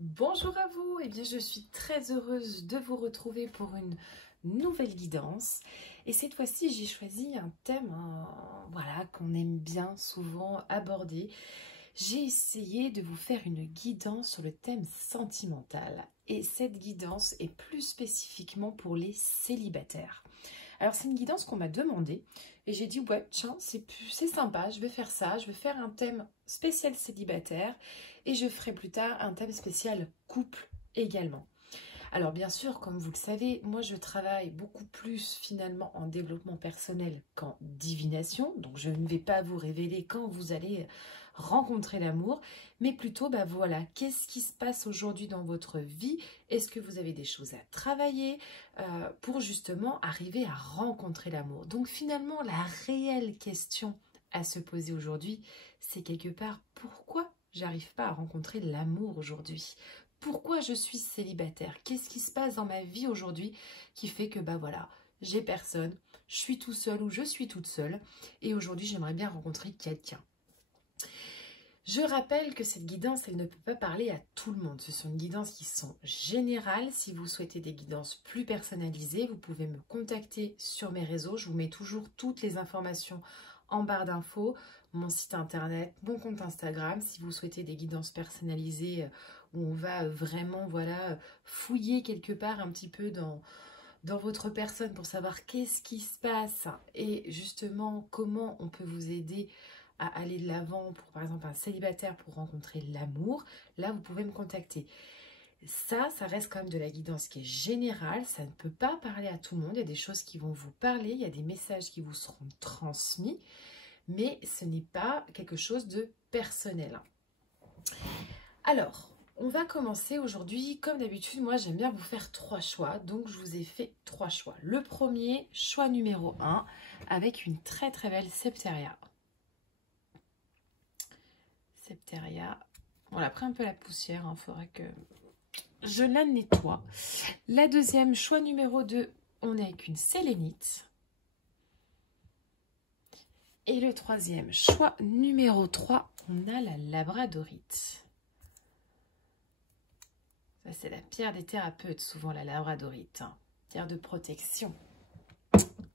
Bonjour à vous, eh bien je suis très heureuse de vous retrouver pour une nouvelle guidance et cette fois-ci j'ai choisi un thème voilà, qu'on aime bien souvent aborder. J'ai essayé de vous faire une guidance sur le thème sentimental et cette guidance est plus spécifiquement pour les célibataires. Alors c'est une guidance qu'on m'a demandé et j'ai dit ouais tiens c'est sympa, je vais faire ça, je vais faire un thème spécial célibataire et je ferai plus tard un thème spécial couple également. Alors bien sûr, comme vous le savez, moi je travaille beaucoup plus finalement en développement personnel qu'en divination. Donc je ne vais pas vous révéler quand vous allez rencontrer l'amour, mais plutôt voilà, qu'est-ce qui se passe aujourd'hui dans votre vie? Est-ce que vous avez des choses à travailler pour justement arriver à rencontrer l'amour? Donc finalement, la réelle question à se poser aujourd'hui, c'est quelque part pourquoi j'arrive pas à rencontrer l'amour aujourd'hui? Pourquoi je suis célibataire? Qu'est-ce qui se passe dans ma vie aujourd'hui qui fait que voilà, j'ai personne, je suis tout seul ou je suis toute seule et aujourd'hui j'aimerais bien rencontrer quelqu'un. Je rappelle que cette guidance, elle ne peut pas parler à tout le monde. Ce sont des guidances qui sont générales. Si vous souhaitez des guidances plus personnalisées, vous pouvez me contacter sur mes réseaux. Je vous mets toujours toutes les informations en barre d'infos, mon site internet, mon compte Instagram. Si vous souhaitez des guidances personnalisées où on va vraiment voilà, fouiller quelque part un petit peu dans votre personne pour savoir qu'est-ce qui se passe et justement comment on peut vous aider à aller de l'avant pour par exemple un célibataire pour rencontrer l'amour, là vous pouvez me contacter. Ça reste quand même de la guidance qui est générale, ça ne peut pas parler à tout le monde, il y a des choses qui vont vous parler, il y a des messages qui vous seront transmis, mais ce n'est pas quelque chose de personnel. Alors, on va commencer aujourd'hui, comme d'habitude, moi j'aime bien vous faire 3 choix, donc je vous ai fait 3 choix. Le premier, choix numéro 1, avec une très très belle Septeria. Septeria, on a pris un peu la poussière, il faudrait que je la nettoie. La deuxième, choix numéro 2, on est avec une sélénite. Et le troisième, choix numéro 3, on a la labradorite. Ça, c'est la pierre des thérapeutes, souvent la labradorite. Pierre de protection.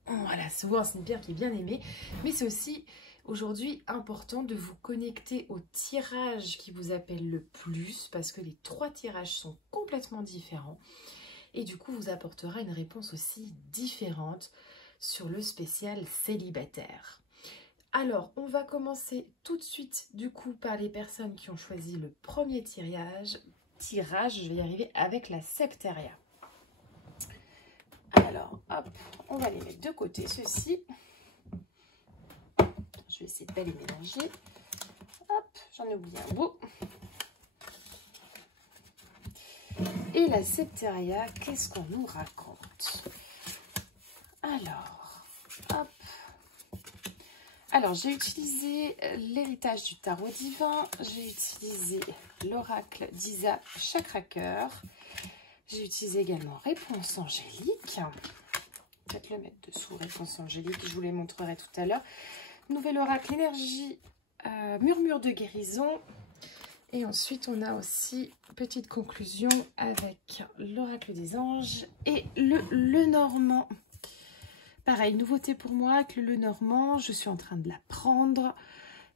Voilà, souvent c'est une pierre qui est bien aimée. Mais c'est aussi aujourd'hui important de vous connecter au tirage qui vous appelle le plus. Parce que les 3 tirages sont complètement différents. Et du coup, vous apportera une réponse aussi différente sur le spécial célibataire. Alors, on va commencer tout de suite du coup par les personnes qui ont choisi le premier tirage, je vais y arriver, avec la Septeria. Alors, hop, on va les mettre de côté, ceux-ci. Je vais essayer de ne pas les mélanger. Hop, j'en ai oublié un bout. Et la Septeria, qu'est-ce qu'on nous raconte? Alors, hop. Alors, j'ai utilisé l'héritage du tarot divin, j'ai utilisé l'oracle d'Isa Chakra Cœur, j'ai utilisé également réponse angélique. Peut-être le mettre dessous, réponse angélique, je vous les montrerai tout à l'heure. Nouvel oracle énergie, murmure de guérison. Et ensuite, on a aussi petite conclusion avec l'oracle des anges et le normand. Pareil, nouveauté pour moi avec le normand, je suis en train de l'apprendre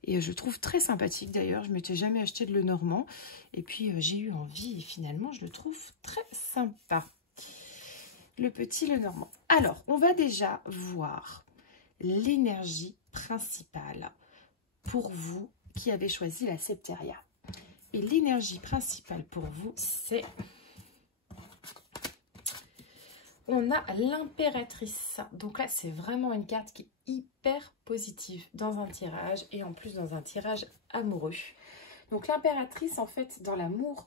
et je trouve très sympathique d'ailleurs, je ne m'étais jamais acheté de le normand et puis j'ai eu envie et finalement je le trouve très sympa. Le petit le normand. Alors, on va déjà voir l'énergie principale pour vous qui avez choisi la Septeria. Et l'énergie principale pour vous, c'est... On a l'impératrice. Donc là, c'est vraiment une carte qui est hyper positive dans un tirage et en plus dans un tirage amoureux. Donc l'impératrice, en fait, dans l'amour,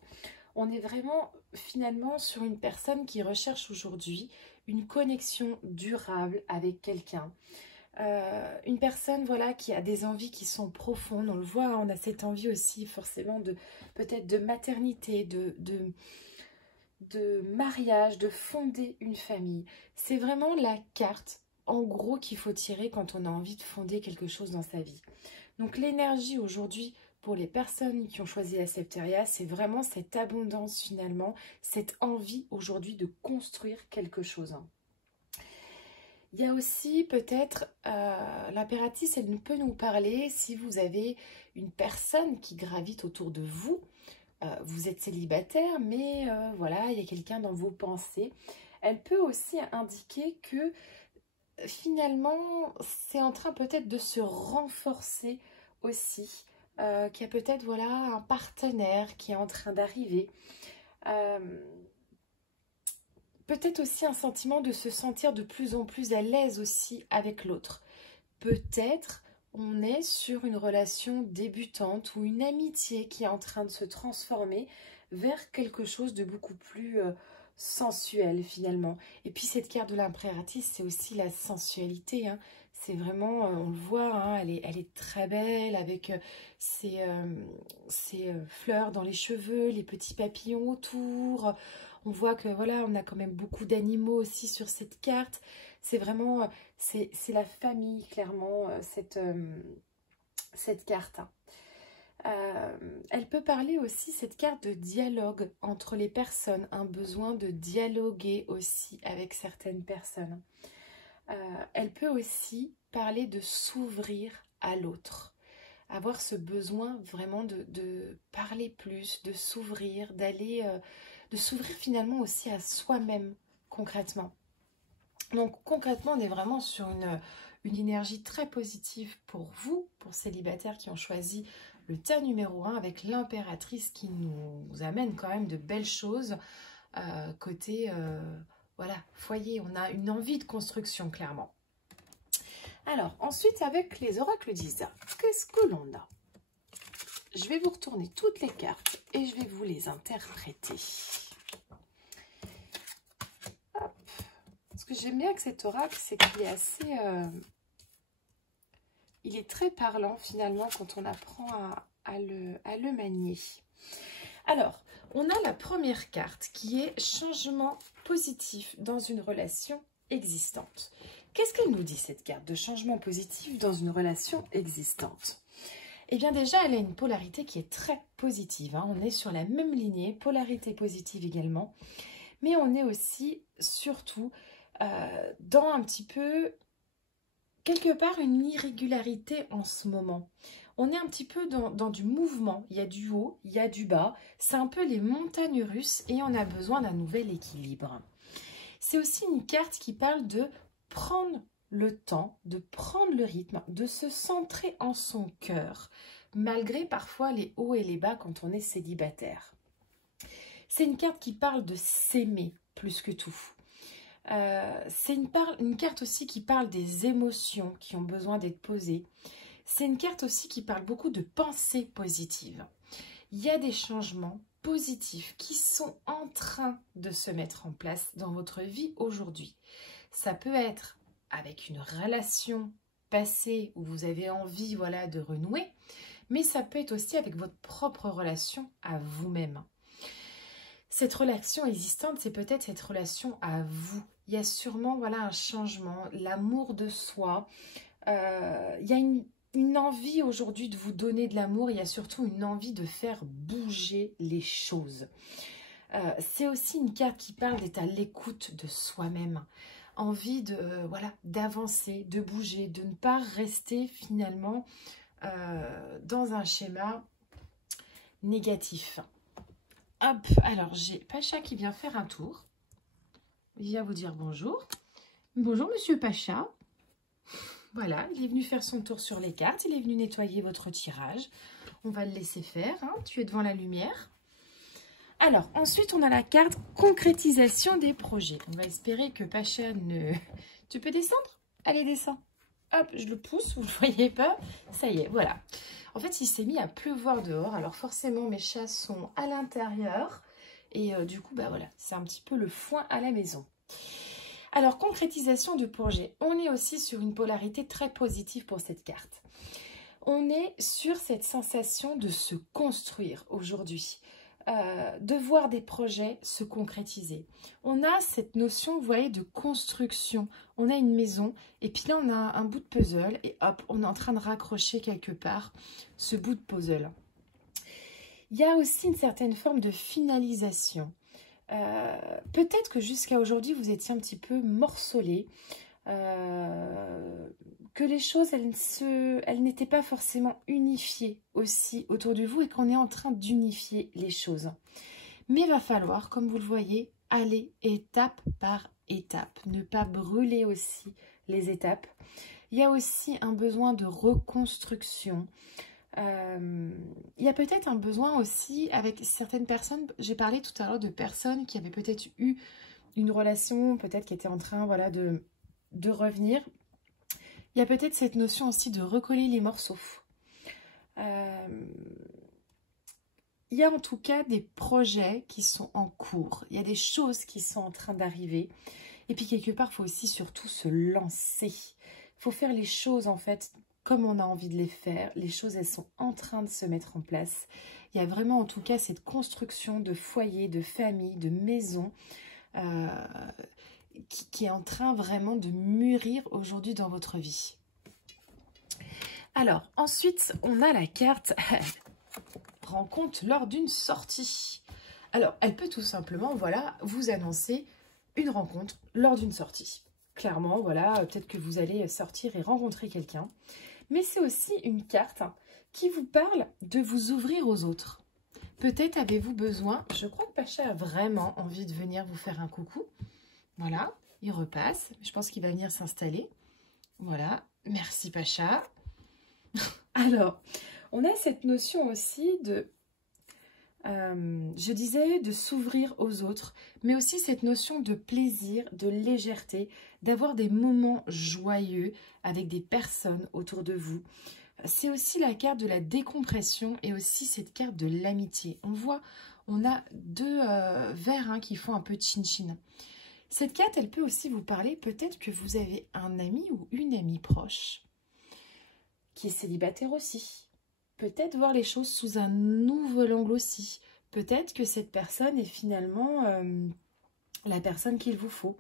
on est vraiment finalement sur une personne qui recherche aujourd'hui une connexion durable avec quelqu'un. Une personne voilà qui a des envies qui sont profondes. On le voit, on a cette envie aussi forcément de peut-être de maternité, de mariage, de fonder une famille. C'est vraiment la carte, en gros, qu'il faut tirer quand on a envie de fonder quelque chose dans sa vie. Donc l'énergie aujourd'hui pour les personnes qui ont choisi la Septeria, c'est vraiment cette abondance finalement, cette envie aujourd'hui de construire quelque chose. Il y a aussi peut-être l'impératrice, elle peut nous parler si vous avez une personne qui gravite autour de vous. Vous êtes célibataire, mais voilà, il y a quelqu'un dans vos pensées. Elle peut aussi indiquer que finalement, c'est en train peut-être de se renforcer aussi. Qu'il y a peut-être voilà, un partenaire qui est en train d'arriver. Peut-être aussi un sentiment de se sentir de plus en plus à l'aise aussi avec l'autre. Peut-être on est sur une relation débutante ou une amitié qui est en train de se transformer vers quelque chose de beaucoup plus sensuel finalement. Et puis cette carte de l'impératrice, c'est aussi la sensualité. Hein. C'est vraiment, on le voit, hein, elle est très belle avec ses fleurs dans les cheveux, les petits papillons autour. On voit que voilà, on a quand même beaucoup d'animaux aussi sur cette carte. C'est vraiment, c'est la famille, clairement, cette carte. Elle peut parler aussi, cette carte, de dialogue entre les personnes, un besoin de dialoguer aussi avec certaines personnes. Elle peut aussi parler de s'ouvrir à l'autre. Avoir ce besoin vraiment de parler plus, de s'ouvrir, d'aller... de s'ouvrir finalement aussi à soi-même, concrètement. Donc, concrètement, on est vraiment sur une énergie très positive pour vous, pour célibataires qui ont choisi le tas numéro 1 avec l'impératrice qui nous amène quand même de belles choses. Côté, voilà, foyer, on a une envie de construction, clairement. Alors, ensuite, avec les oracles d'Isa, qu'est-ce que l'on a? Je vais vous retourner toutes les cartes et je vais vous les interpréter. Hop. Ce que j'aime bien avec cet oracle, c'est qu'il est assez... il est très parlant finalement quand on apprend à le manier. Alors, on a la première carte qui est changement positif dans une relation existante. Qu'est-ce qu'elle nous dit cette carte de changement positif dans une relation existante? Eh bien déjà, elle a une polarité qui est très positive. Hein. On est sur la même lignée, polarité positive également. Mais on est aussi, surtout, dans un petit peu, quelque part, une irrégularité en ce moment. On est un petit peu dans du mouvement. Il y a du haut, il y a du bas. C'est un peu les montagnes russes et on a besoin d'un nouvel équilibre. C'est aussi une carte qui parle de prendre le temps, de prendre le rythme, de se centrer en son cœur, malgré parfois les hauts et les bas quand on est célibataire. C'est une carte qui parle de s'aimer plus que tout. C'est une carte aussi qui parle des émotions qui ont besoin d'être posées. C'est une carte aussi qui parle beaucoup de pensées positives. Il y a des changements positifs qui sont en train de se mettre en place dans votre vie aujourd'hui. Ça peut être avec une relation passée où vous avez envie voilà, de renouer, mais ça peut être aussi avec votre propre relation à vous-même. Cette relation existante, c'est peut-être cette relation à vous. Il y a sûrement voilà, un changement, l'amour de soi. Il y a une envie aujourd'hui de vous donner de l'amour. Il y a surtout une envie de faire bouger les choses. C'est aussi une carte qui parle d'être à l'écoute de soi-même. Envie de voilà, d'avancer, de bouger, de ne pas rester finalement dans un schéma négatif. Hop, alors j'ai Pacha qui vient faire un tour. Il vient vous dire bonjour. Bonjour Monsieur Pacha. Voilà, il est venu faire son tour sur les cartes. Il est venu nettoyer votre tirage. On va le laisser faire. Hein. Tu es devant la lumière. Alors, ensuite, on a la carte concrétisation des projets. On va espérer que Pacha ne... Tu peux descendre? Allez, descends. Hop, je le pousse, vous ne le voyez pas. Ça y est, voilà. En fait, il s'est mis à pleuvoir dehors. Alors, forcément, mes chats sont à l'intérieur. Et du coup, bah voilà, c'est un petit peu le foin à la maison. Alors, concrétisation de projet. On est aussi sur une polarité très positive pour cette carte. On est sur cette sensation de se construire aujourd'hui. De voir des projets se concrétiser. On a cette notion, vous voyez, de construction. On a une maison et puis là, on a un bout de puzzle et hop, on est en train de raccrocher quelque part ce bout de puzzle. Il y a aussi une certaine forme de finalisation. Peut-être que jusqu'à aujourd'hui, vous étiez un petit peu morcelé, que les choses, elles n'étaient pas forcément unifiées aussi autour de vous et qu'on est en train d'unifier les choses. Mais il va falloir, comme vous le voyez, aller étape par étape, ne pas brûler aussi les étapes. Il y a aussi un besoin de reconstruction. Il y a peut-être un besoin aussi avec certaines personnes. J'ai parlé tout à l'heure de personnes qui avaient peut-être eu une relation, peut-être qui était en train voilà, de revenir. Il y a peut-être cette notion aussi de recoller les morceaux. Il y a en tout cas des projets qui sont en cours. Il y a des choses qui sont en train d'arriver. Et puis quelque part, il faut aussi surtout se lancer. Il faut faire les choses en fait comme on a envie de les faire. Les choses, elles sont en train de se mettre en place. Il y a vraiment en tout cas cette construction de foyer, de famille, de maison qui est en train vraiment de mûrir aujourd'hui dans votre vie. Alors, ensuite, on a la carte rencontre lors d'une sortie. Alors, elle peut tout simplement, voilà, vous annoncer une rencontre lors d'une sortie. Clairement, voilà, peut-être que vous allez sortir et rencontrer quelqu'un. Mais c'est aussi une carte qui vous parle de vous ouvrir aux autres. Peut-être avez-vous besoin, je crois que Pacha a vraiment envie de venir vous faire un coucou. Voilà, il repasse. Je pense qu'il va venir s'installer. Voilà, merci Pacha. Alors, on a cette notion aussi de, je disais, de s'ouvrir aux autres, mais aussi cette notion de plaisir, de légèreté, d'avoir des moments joyeux avec des personnes autour de vous. C'est aussi la carte de la décompression et aussi cette carte de l'amitié. On voit, on a deux verres qui font un peu chin-chin. Cette carte, elle peut aussi vous parler, peut-être que vous avez un ami ou une amie proche qui est célibataire aussi. Peut-être voir les choses sous un nouvel angle aussi. Peut-être que cette personne est finalement la personne qu'il vous faut.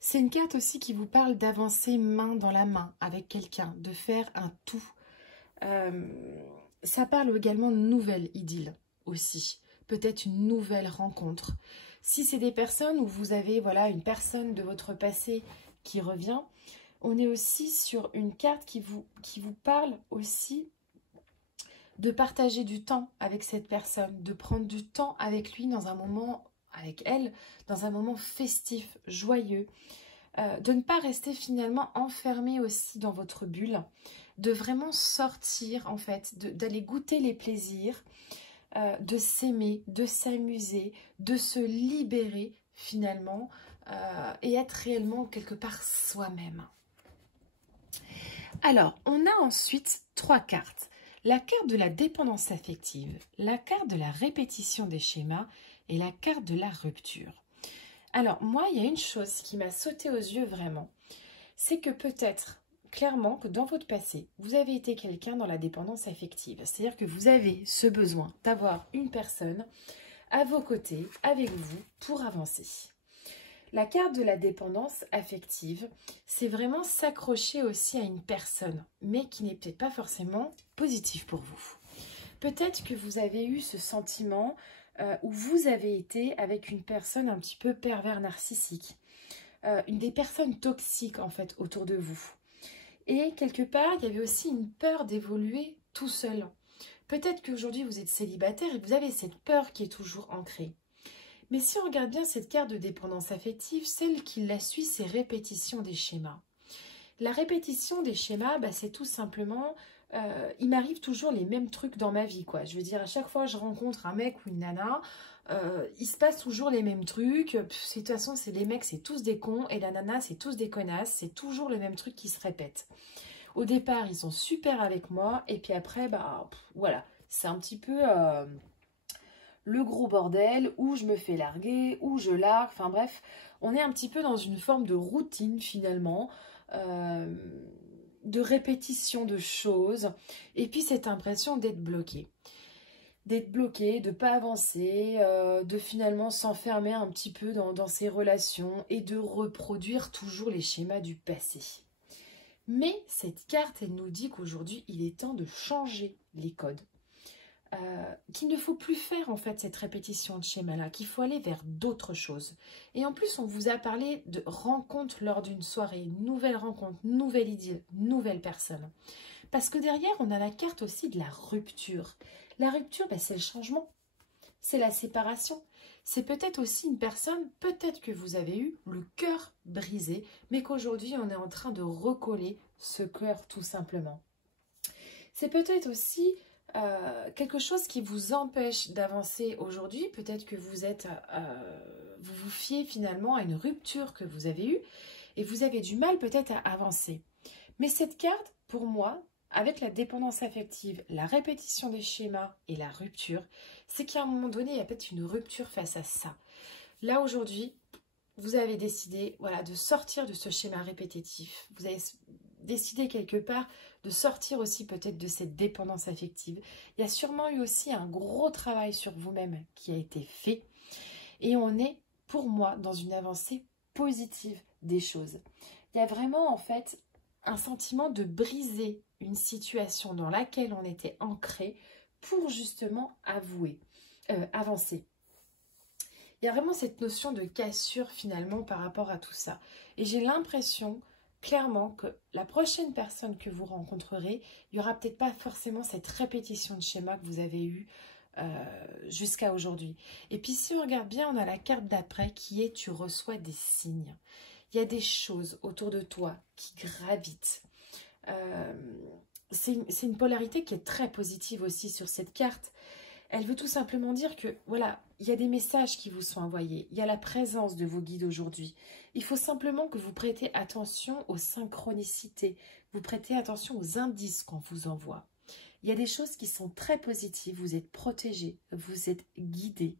C'est une carte aussi qui vous parle d'avancer main dans la main avec quelqu'un, de faire un tout. Ça parle également de nouvelles idylles aussi. Peut-être une nouvelle rencontre. Si c'est des personnes où vous avez voilà, une personne de votre passé qui revient, on est aussi sur une carte qui vous parle aussi de partager du temps avec cette personne, de prendre du temps avec lui dans un moment, avec elle, dans un moment festif, joyeux, de ne pas rester finalement enfermé aussi dans votre bulle, de vraiment sortir en fait, d'aller goûter les plaisirs, de s'aimer, de s'amuser, de se libérer finalement et être réellement quelque part soi-même. Alors, on a ensuite 3 cartes. La carte de la dépendance affective, la carte de la répétition des schémas et la carte de la rupture. Alors, moi, il y a une chose qui m'a sauté aux yeux vraiment. C'est que peut-être, clairement, que dans votre passé, vous avez été quelqu'un dans la dépendance affective. C'est-à-dire que vous avez ce besoin d'avoir une personne à vos côtés, avec vous, pour avancer. La carte de la dépendance affective, c'est vraiment s'accrocher aussi à une personne, mais qui n'est peut-être pas forcément positive pour vous. Peut-être que vous avez eu ce sentiment où vous avez été avec une personne un petit peu pervers narcissique, des personnes toxiques en fait autour de vous. Et quelque part, il y avait aussi une peur d'évoluer tout seul. Peut-être qu'aujourd'hui vous êtes célibataire et vous avez cette peur qui est toujours ancrée. Mais si on regarde bien cette carte de dépendance affective, celle qui la suit, c'est répétition des schémas. La répétition des schémas, c'est tout simplement, il m'arrive toujours les mêmes trucs dans ma vie, quoi. Je veux dire, à chaque fois que je rencontre un mec ou une nana, il se passe toujours les mêmes trucs. De toute façon, les mecs, c'est tous des cons, et la nana, c'est tous des connasses. C'est toujours le même truc qui se répète. Au départ, ils sont super avec moi, et puis après, voilà, c'est un petit peu... le gros bordel, où je me fais larguer, où je largue, enfin bref, on est un petit peu dans une forme de routine finalement, de répétition de choses, et puis cette impression d'être bloqué. D'être bloqué, de ne pas avancer, de finalement s'enfermer un petit peu dans ses relations et de reproduire toujours les schémas du passé. Mais cette carte, elle nous dit qu'aujourd'hui, il est temps de changer les codes. qu'il ne faut plus faire en fait cette répétition de schéma-là, qu'il faut aller vers d'autres choses. Et en plus, on vous a parlé de rencontre lors d'une soirée, nouvelle rencontre, nouvelle idylle, nouvelle personne. Parce que derrière, on a la carte aussi de la rupture. La rupture, ben, c'est le changement, c'est la séparation. C'est peut-être aussi une personne, peut-être que vous avez eu le cœur brisé, mais qu'aujourd'hui, on est en train de recoller ce cœur tout simplement. C'est peut-être aussi quelque chose qui vous empêche d'avancer aujourd'hui. Peut-être que vous vous fiez finalement à une rupture que vous avez eue et vous avez du mal peut-être à avancer. Mais cette carte, pour moi, avec la dépendance affective, la répétition des schémas et la rupture, c'est qu'à un moment donné, il y a peut-être une rupture face à ça. Là, aujourd'hui, vous avez décidé voilà, de sortir de ce schéma répétitif. Vous avez décidé quelque part de sortir aussi peut-être de cette dépendance affective. Il y a sûrement eu aussi un gros travail sur vous-même qui a été fait. Et on est, pour moi, dans une avancée positive des choses. Il y a vraiment, en fait, un sentiment de briser une situation dans laquelle on était ancré pour justement avancer. Il y a vraiment cette notion de cassure finalement par rapport à tout ça. Et j'ai l'impression clairement que la prochaine personne que vous rencontrerez, il n'y aura peut-être pas forcément cette répétition de schéma que vous avez eue jusqu'à aujourd'hui. Et puis si on regarde bien, on a la carte d'après qui est « tu reçois des signes ». Il y a des choses autour de toi qui gravitent. C'est une polarité qui est très positive aussi sur cette carte. Elle veut tout simplement dire que, voilà, il y a des messages qui vous sont envoyés. Il y a la présence de vos guides aujourd'hui. Il faut simplement que vous prêtez attention aux synchronicités. Vous prêtez attention aux indices qu'on vous envoie. Il y a des choses qui sont très positives. Vous êtes protégés, vous êtes guidés.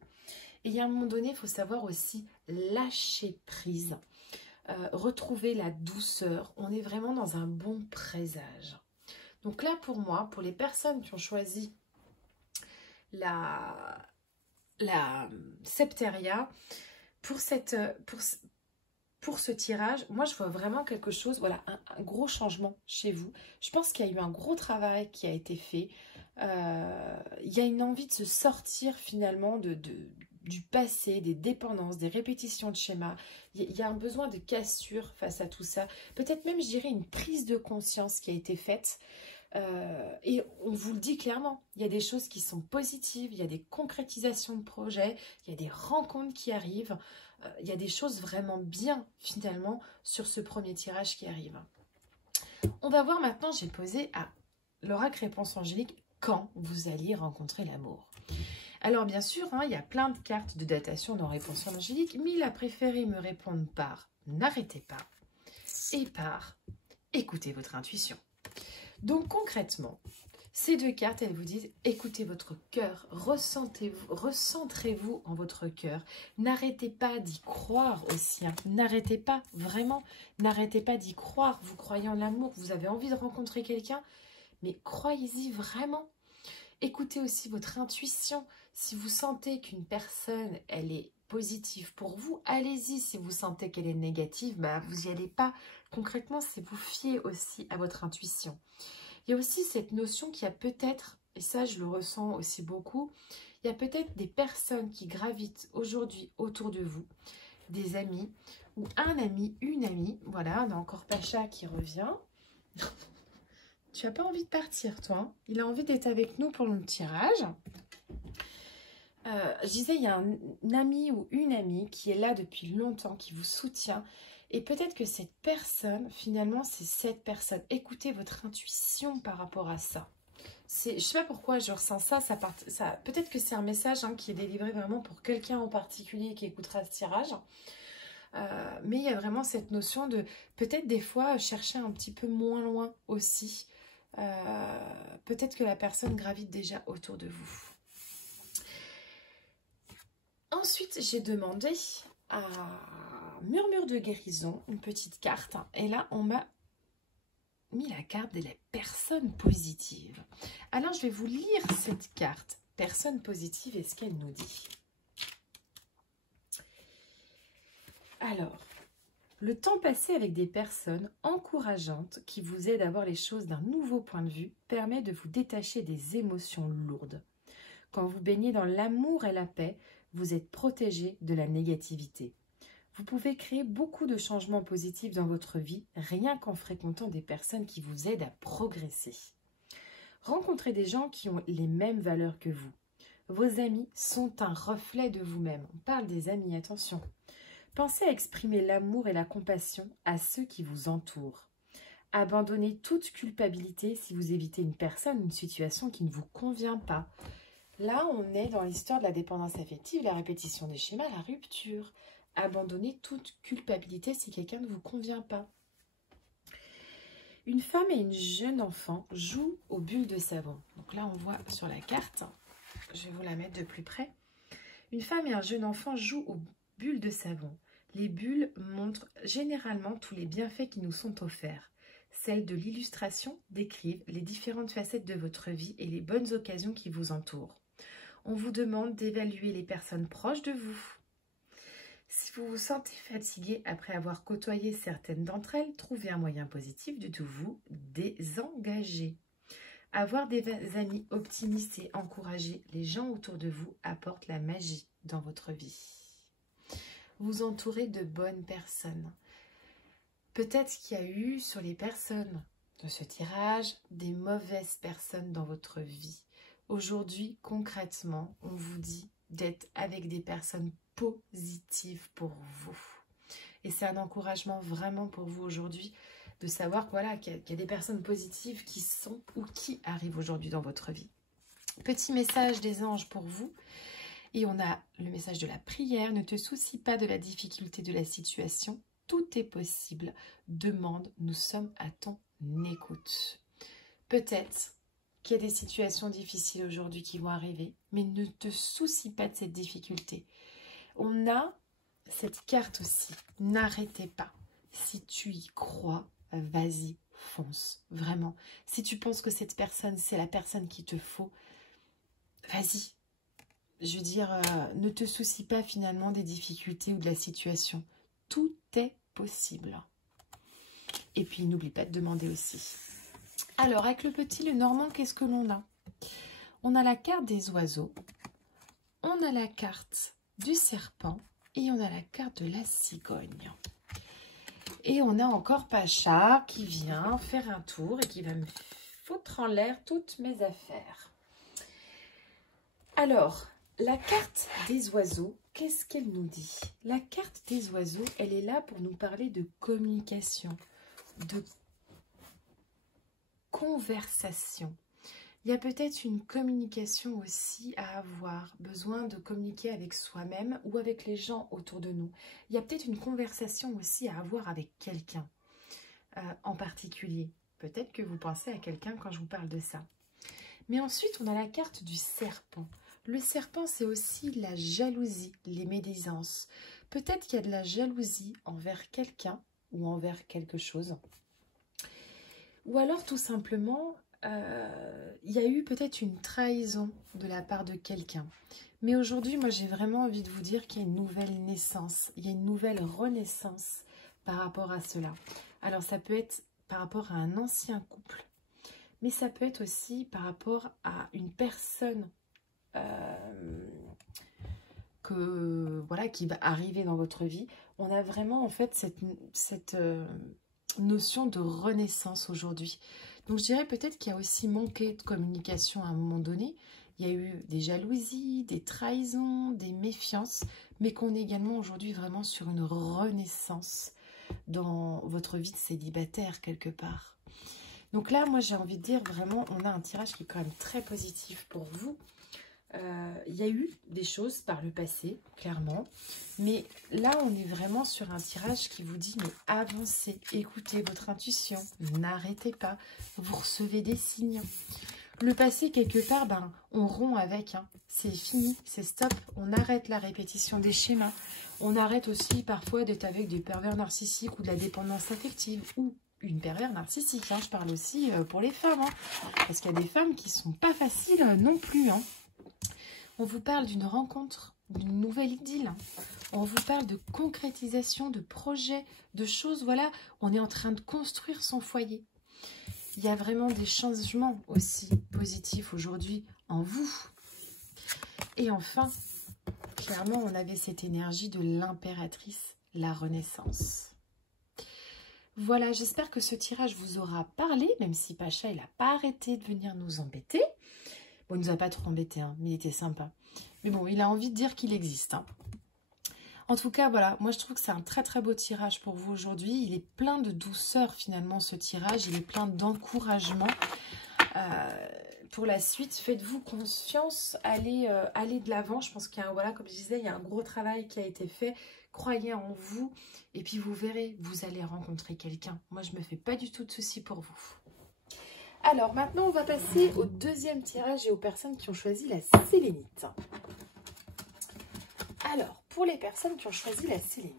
Et il y a un moment donné, il faut savoir aussi lâcher prise. Retrouver la douceur. On est vraiment dans un bon présage. Donc là, pour moi, pour les personnes qui ont choisi la Septeria, pour ce tirage, moi je vois vraiment quelque chose, voilà, un gros changement chez vous. Je pense qu'il y a eu un gros travail qui a été fait. Il y a une envie de se sortir finalement du passé, des dépendances, des répétitions de schémas. Il y a un besoin de cassure face à tout ça. Peut-être même, je dirais, une prise de conscience qui a été faite. Et on vous le dit clairement, il y a des choses qui sont positives, il y a des concrétisations de projets, il y a des rencontres qui arrivent, il y a des choses vraiment bien finalement sur ce premier tirage qui arrive. On va voir maintenant, j'ai posé à l'oracle réponse angélique quand vous alliez rencontrer l'amour. Alors bien sûr, hein, il y a plein de cartes de datation dans réponse angélique, mais il a préféré me répondre par n'arrêtez pas et par écoutez votre intuition. Donc concrètement, ces deux cartes, elles vous disent écoutez votre cœur, recentrez-vous en votre cœur. N'arrêtez pas d'y croire aussi. Hein. N'arrêtez pas, vraiment, n'arrêtez pas d'y croire. Vous croyez en l'amour, vous avez envie de rencontrer quelqu'un, mais croyez-y vraiment. Écoutez aussi votre intuition. Si vous sentez qu'une personne, elle est positive pour vous, allez-y. Si vous sentez qu'elle est négative, bah, vous n'y allez pas. Concrètement, c'est vous fier aussi à votre intuition. Il y a aussi cette notion qu'il y a peut-être, et ça je le ressens aussi beaucoup, il y a peut-être des personnes qui gravitent aujourd'hui autour de vous, des amis, ou un ami, une amie. Voilà, on a encore Pacha qui revient. Tu n'as pas envie de partir, toi, hein? Il a envie d'être avec nous pour le tirage. Je disais, il y a un ami ou une amie qui est là depuis longtemps, qui vous soutient. Et peut-être que cette personne, finalement, c'est cette personne. Écoutez votre intuition par rapport à ça. Je ne sais pas pourquoi je ressens ça. Peut-être que c'est un message qui est délivré vraiment pour quelqu'un en particulier qui écoutera ce tirage. Mais il y a vraiment cette notion de peut-être des fois chercher un petit peu moins loin aussi. Peut-être que la personne gravite déjà autour de vous. Ensuite, j'ai demandé à Murmure de guérison, une petite carte. Et là, on m'a mis la carte de la personne positive. Alors, je vais vous lire cette carte. Personne positive et ce qu'elle nous dit. Alors, le temps passé avec des personnes encourageantes qui vous aident à voir les choses d'un nouveau point de vue permet de vous détacher des émotions lourdes. Quand vous baignez dans l'amour et la paix, vous êtes protégé de la négativité. Vous pouvez créer beaucoup de changements positifs dans votre vie, rien qu'en fréquentant des personnes qui vous aident à progresser. Rencontrez des gens qui ont les mêmes valeurs que vous. Vos amis sont un reflet de vous-même. On parle des amis, attention. Pensez à exprimer l'amour et la compassion à ceux qui vous entourent. Abandonnez toute culpabilité si vous évitez une personne, une situation qui ne vous convient pas. Là, on est dans l'histoire de la dépendance affective, la répétition des schémas, la rupture. Abandonnez toute culpabilité si quelqu'un ne vous convient pas. Une femme et une jeune enfant jouent aux bulles de savon. Donc là, on voit sur la carte, je vais vous la mettre de plus près. Une femme et un jeune enfant jouent aux bulles de savon. Les bulles montrent généralement tous les bienfaits qui nous sont offerts. Celles de l'illustration décrivent les différentes facettes de votre vie et les bonnes occasions qui vous entourent. On vous demande d'évaluer les personnes proches de vous. Si vous vous sentez fatigué après avoir côtoyé certaines d'entre elles, trouvez un moyen positif de vous désengager. Avoir des amis optimistes et encourager les gens autour de vous apporte la magie dans votre vie. Vous entourez de bonnes personnes. Peut-être qu'il y a eu sur les personnes de ce tirage des mauvaises personnes dans votre vie. Aujourd'hui, concrètement, on vous dit d'être avec des personnes positives pour vous. Et c'est un encouragement vraiment pour vous aujourd'hui de savoir voilà, qu'il y a des personnes positives qui sont ou qui arrivent aujourd'hui dans votre vie. Petit message des anges pour vous. Et on a le message de la prière. Ne te soucie pas de la difficulté de la situation. Tout est possible. Demande, nous sommes à ton écoute. Peut-être qu'il y a des situations difficiles aujourd'hui qui vont arriver, mais ne te soucie pas de cette difficulté. On a cette carte aussi. N'arrêtez pas. Si tu y crois, vas-y, fonce. Vraiment. Si tu penses que cette personne, c'est la personne qu'il te faut, vas-y. Je veux dire, ne te soucie pas finalement des difficultés ou de la situation. Tout est possible. Et puis, n'oublie pas de demander aussi. Alors, avec le petit, le normand, qu'est-ce que l'on a? On a la carte des oiseaux, on a la carte du serpent et on a la carte de la cigogne. Et on a encore Pacha qui vient faire un tour et qui va me foutre en l'air toutes mes affaires. Alors, la carte des oiseaux, qu'est-ce qu'elle nous dit? La carte des oiseaux, elle est là pour nous parler de communication, de conversation. Il y a peut-être une communication aussi à avoir, besoin de communiquer avec soi-même ou avec les gens autour de nous. Il y a peut-être une conversation aussi à avoir avec quelqu'un en particulier. Peut-être que vous pensez à quelqu'un quand je vous parle de ça. Mais ensuite, on a la carte du serpent. Le serpent, c'est aussi la jalousie, les médisances. Peut-être qu'il y a de la jalousie envers quelqu'un ou envers quelque chose. Ou alors, tout simplement, il y a eu peut-être une trahison de la part de quelqu'un. Mais aujourd'hui, moi, j'ai vraiment envie de vous dire qu'il y a une nouvelle naissance. Il y a une nouvelle renaissance par rapport à cela. Alors, ça peut être par rapport à un ancien couple. Mais ça peut être aussi par rapport à une personne qui va arriver dans votre vie. On a vraiment en fait cette notion de renaissance aujourd'hui. Donc je dirais peut-être qu'il y a aussi manqué de communication à un moment donné. Il y a eu des jalousies, des trahisons, des méfiances, mais qu'on est également aujourd'hui vraiment sur une renaissance dans votre vie de célibataire quelque part. Donc là, moi j'ai envie de dire vraiment, on a un tirage qui est quand même très positif pour vous. Il y a eu des choses par le passé, clairement. Mais là, on est vraiment sur un tirage qui vous dit, mais avancez, écoutez votre intuition, n'arrêtez pas, vous recevez des signes. Le passé, quelque part, on rompt avec, hein. C'est fini, c'est stop. On arrête la répétition des schémas. On arrête aussi parfois d'être avec des pervers narcissiques ou de la dépendance affective ou une pervers narcissique. Hein. Je parle aussi pour les femmes, hein, parce qu'il y a des femmes qui ne sont pas faciles non plus, hein. On vous parle d'une rencontre, d'une nouvelle idylle. On vous parle de concrétisation, de projets, de choses, voilà. On est en train de construire son foyer. Il y a vraiment des changements aussi positifs aujourd'hui en vous. Et enfin, clairement, on avait cette énergie de l'impératrice, la renaissance. Voilà, j'espère que ce tirage vous aura parlé, même si Pacha, il n'a pas arrêté de venir nous embêter. Bon, il ne nous a pas trop embêtés, hein, mais il était sympa. Mais bon, il a envie de dire qu'il existe. Hein. En tout cas, voilà, moi je trouve que c'est un très très beau tirage pour vous aujourd'hui. Il est plein de douceur finalement ce tirage, il est plein d'encouragement. Pour la suite, faites-vous confiance, allez de l'avant. Je pense qu'il y a, voilà, comme je disais, il y a un gros travail qui a été fait. Croyez en vous et puis vous verrez, vous allez rencontrer quelqu'un. Moi, je ne me fais pas du tout de soucis pour vous. Alors, maintenant, on va passer au deuxième tirage et aux personnes qui ont choisi la sélénite. Alors, pour les personnes qui ont choisi la sélénite,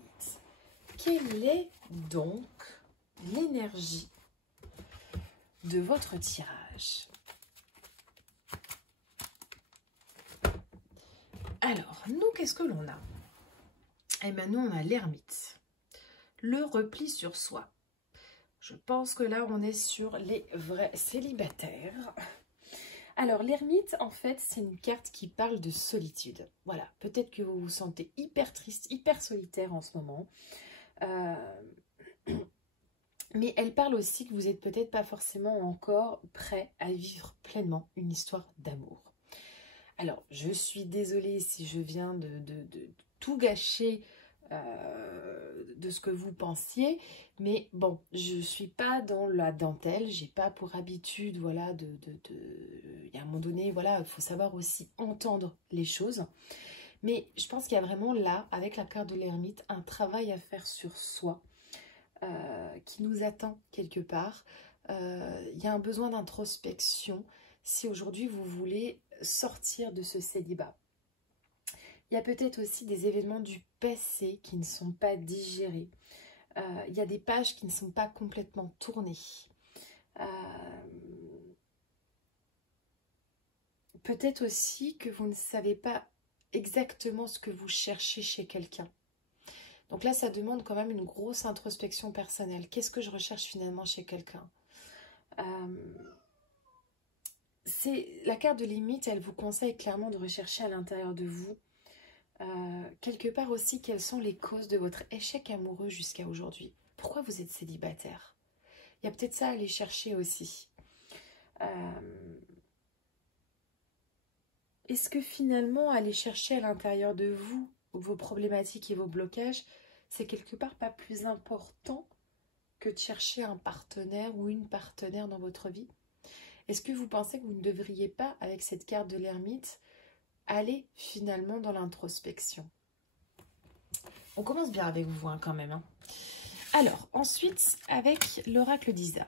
quelle est donc l'énergie de votre tirage? Alors, nous, qu'est-ce que l'on a? Eh bien, nous, on a l'ermite. Le repli sur soi. Je pense que là, on est sur les vrais célibataires. Alors, l'ermite, en fait, c'est une carte qui parle de solitude. Voilà, peut-être que vous vous sentez hyper triste, hyper solitaire en ce moment. Mais elle parle aussi que vous n'êtes peut-être pas forcément encore prêt à vivre pleinement une histoire d'amour. Alors, je suis désolée si je viens de tout gâcher de ce que vous pensiez, mais bon, je ne suis pas dans la dentelle, j'ai pas pour habitude, voilà, il y a un moment donné, voilà, il faut savoir aussi entendre les choses. Mais je pense qu'il y a vraiment là, avec la carte de l'ermite, un travail à faire sur soi qui nous attend quelque part. Il y a un besoin d'introspection si aujourd'hui vous voulez sortir de ce célibat. Il y a peut-être aussi des événements du passé qui ne sont pas digérés. Il y a des pages qui ne sont pas complètement tournées. Peut-être aussi que vous ne savez pas exactement ce que vous cherchez chez quelqu'un. Donc là, ça demande quand même une grosse introspection personnelle. Qu'est-ce que je recherche finalement chez quelqu'un? La carte de limite, elle vous conseille clairement de rechercher à l'intérieur de vous. Quelque part aussi, quelles sont les causes de votre échec amoureux jusqu'à aujourd'hui? Pourquoi vous êtes célibataire? Il y a peut-être ça à aller chercher aussi. Est-ce que finalement, aller chercher à l'intérieur de vous vos problématiques et vos blocages, c'est quelque part pas plus important que de chercher un partenaire ou une partenaire dans votre vie? Est-ce que vous pensez que vous ne devriez pas, avec cette carte de l'ermite, aller finalement dans l'introspection? On commence bien avec vous hein, quand même. Hein. Alors, ensuite, avec l'oracle d'Isa,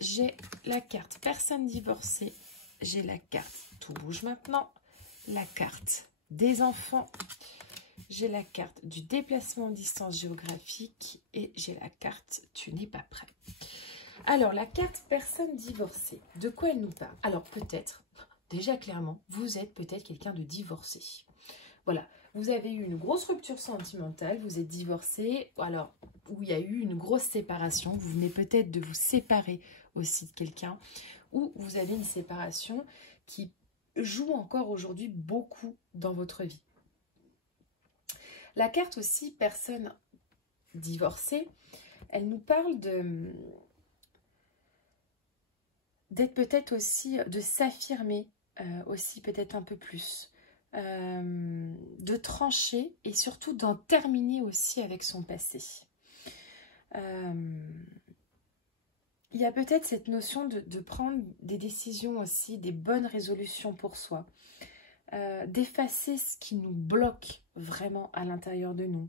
j'ai la carte personne divorcée, j'ai la carte tout bouge maintenant, la carte des enfants, j'ai la carte du déplacement en distance géographique et j'ai la carte tu n'es pas prêt. Alors, la carte personne divorcée, de quoi elle nous parle? Alors, peut-être, déjà clairement, vous êtes peut-être quelqu'un de divorcé. Voilà, vous avez eu une grosse rupture sentimentale, vous êtes divorcé, alors où il y a eu une grosse séparation, vous venez peut-être de vous séparer aussi de quelqu'un, ou vous avez une séparation qui joue encore aujourd'hui beaucoup dans votre vie. La carte aussi, personne divorcée, elle nous parle d'être peut-être aussi, de s'affirmer aussi peut-être un peu plus. De trancher et surtout d'en terminer aussi avec son passé. Il y a peut-être cette notion de prendre des décisions aussi, des bonnes résolutions pour soi, d'effacer ce qui nous bloque vraiment à l'intérieur de nous.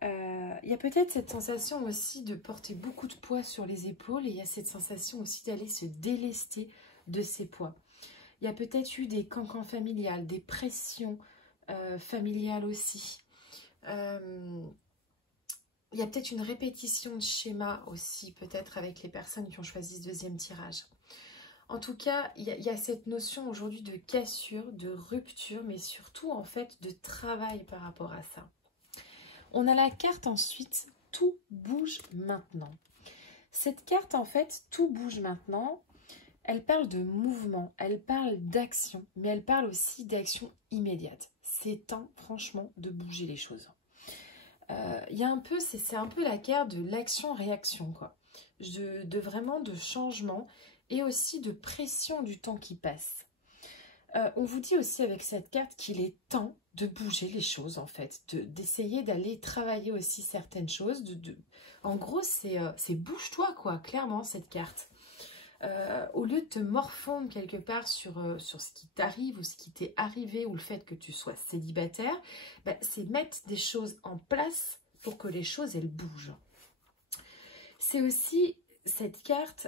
Il y a peut-être cette sensation aussi de porter beaucoup de poids sur les épaules et il y a cette sensation aussi d'aller se délester de ces poids. Il y a peut-être eu des cancans familiales, des pressions familiales aussi. Il y a peut-être une répétition de schéma aussi, peut-être avec les personnes qui ont choisi ce deuxième tirage. En tout cas, il y a cette notion aujourd'hui de cassure, de rupture, mais surtout en fait de travail par rapport à ça. On a la carte ensuite, tout bouge maintenant. Cette carte en fait, tout bouge maintenant. elle parle de mouvement, elle parle d'action, mais elle parle aussi d'action immédiate. C'est temps, franchement, de bouger les choses. Il y a un peu, c'est un peu la carte de l'action-réaction, quoi. Vraiment de changement et aussi de pression du temps qui passe. On vous dit aussi avec cette carte qu'il est temps de bouger les choses, en fait, d'essayer d'aller travailler aussi certaines choses. En gros, c'est bouge-toi, quoi, clairement, cette carte. Au lieu de te morfondre quelque part sur ce qui t'arrive ou ce qui t'est arrivé ou le fait que tu sois célibataire, bah, c'est mettre des choses en place pour que les choses, elles bougent. C'est aussi cette carte,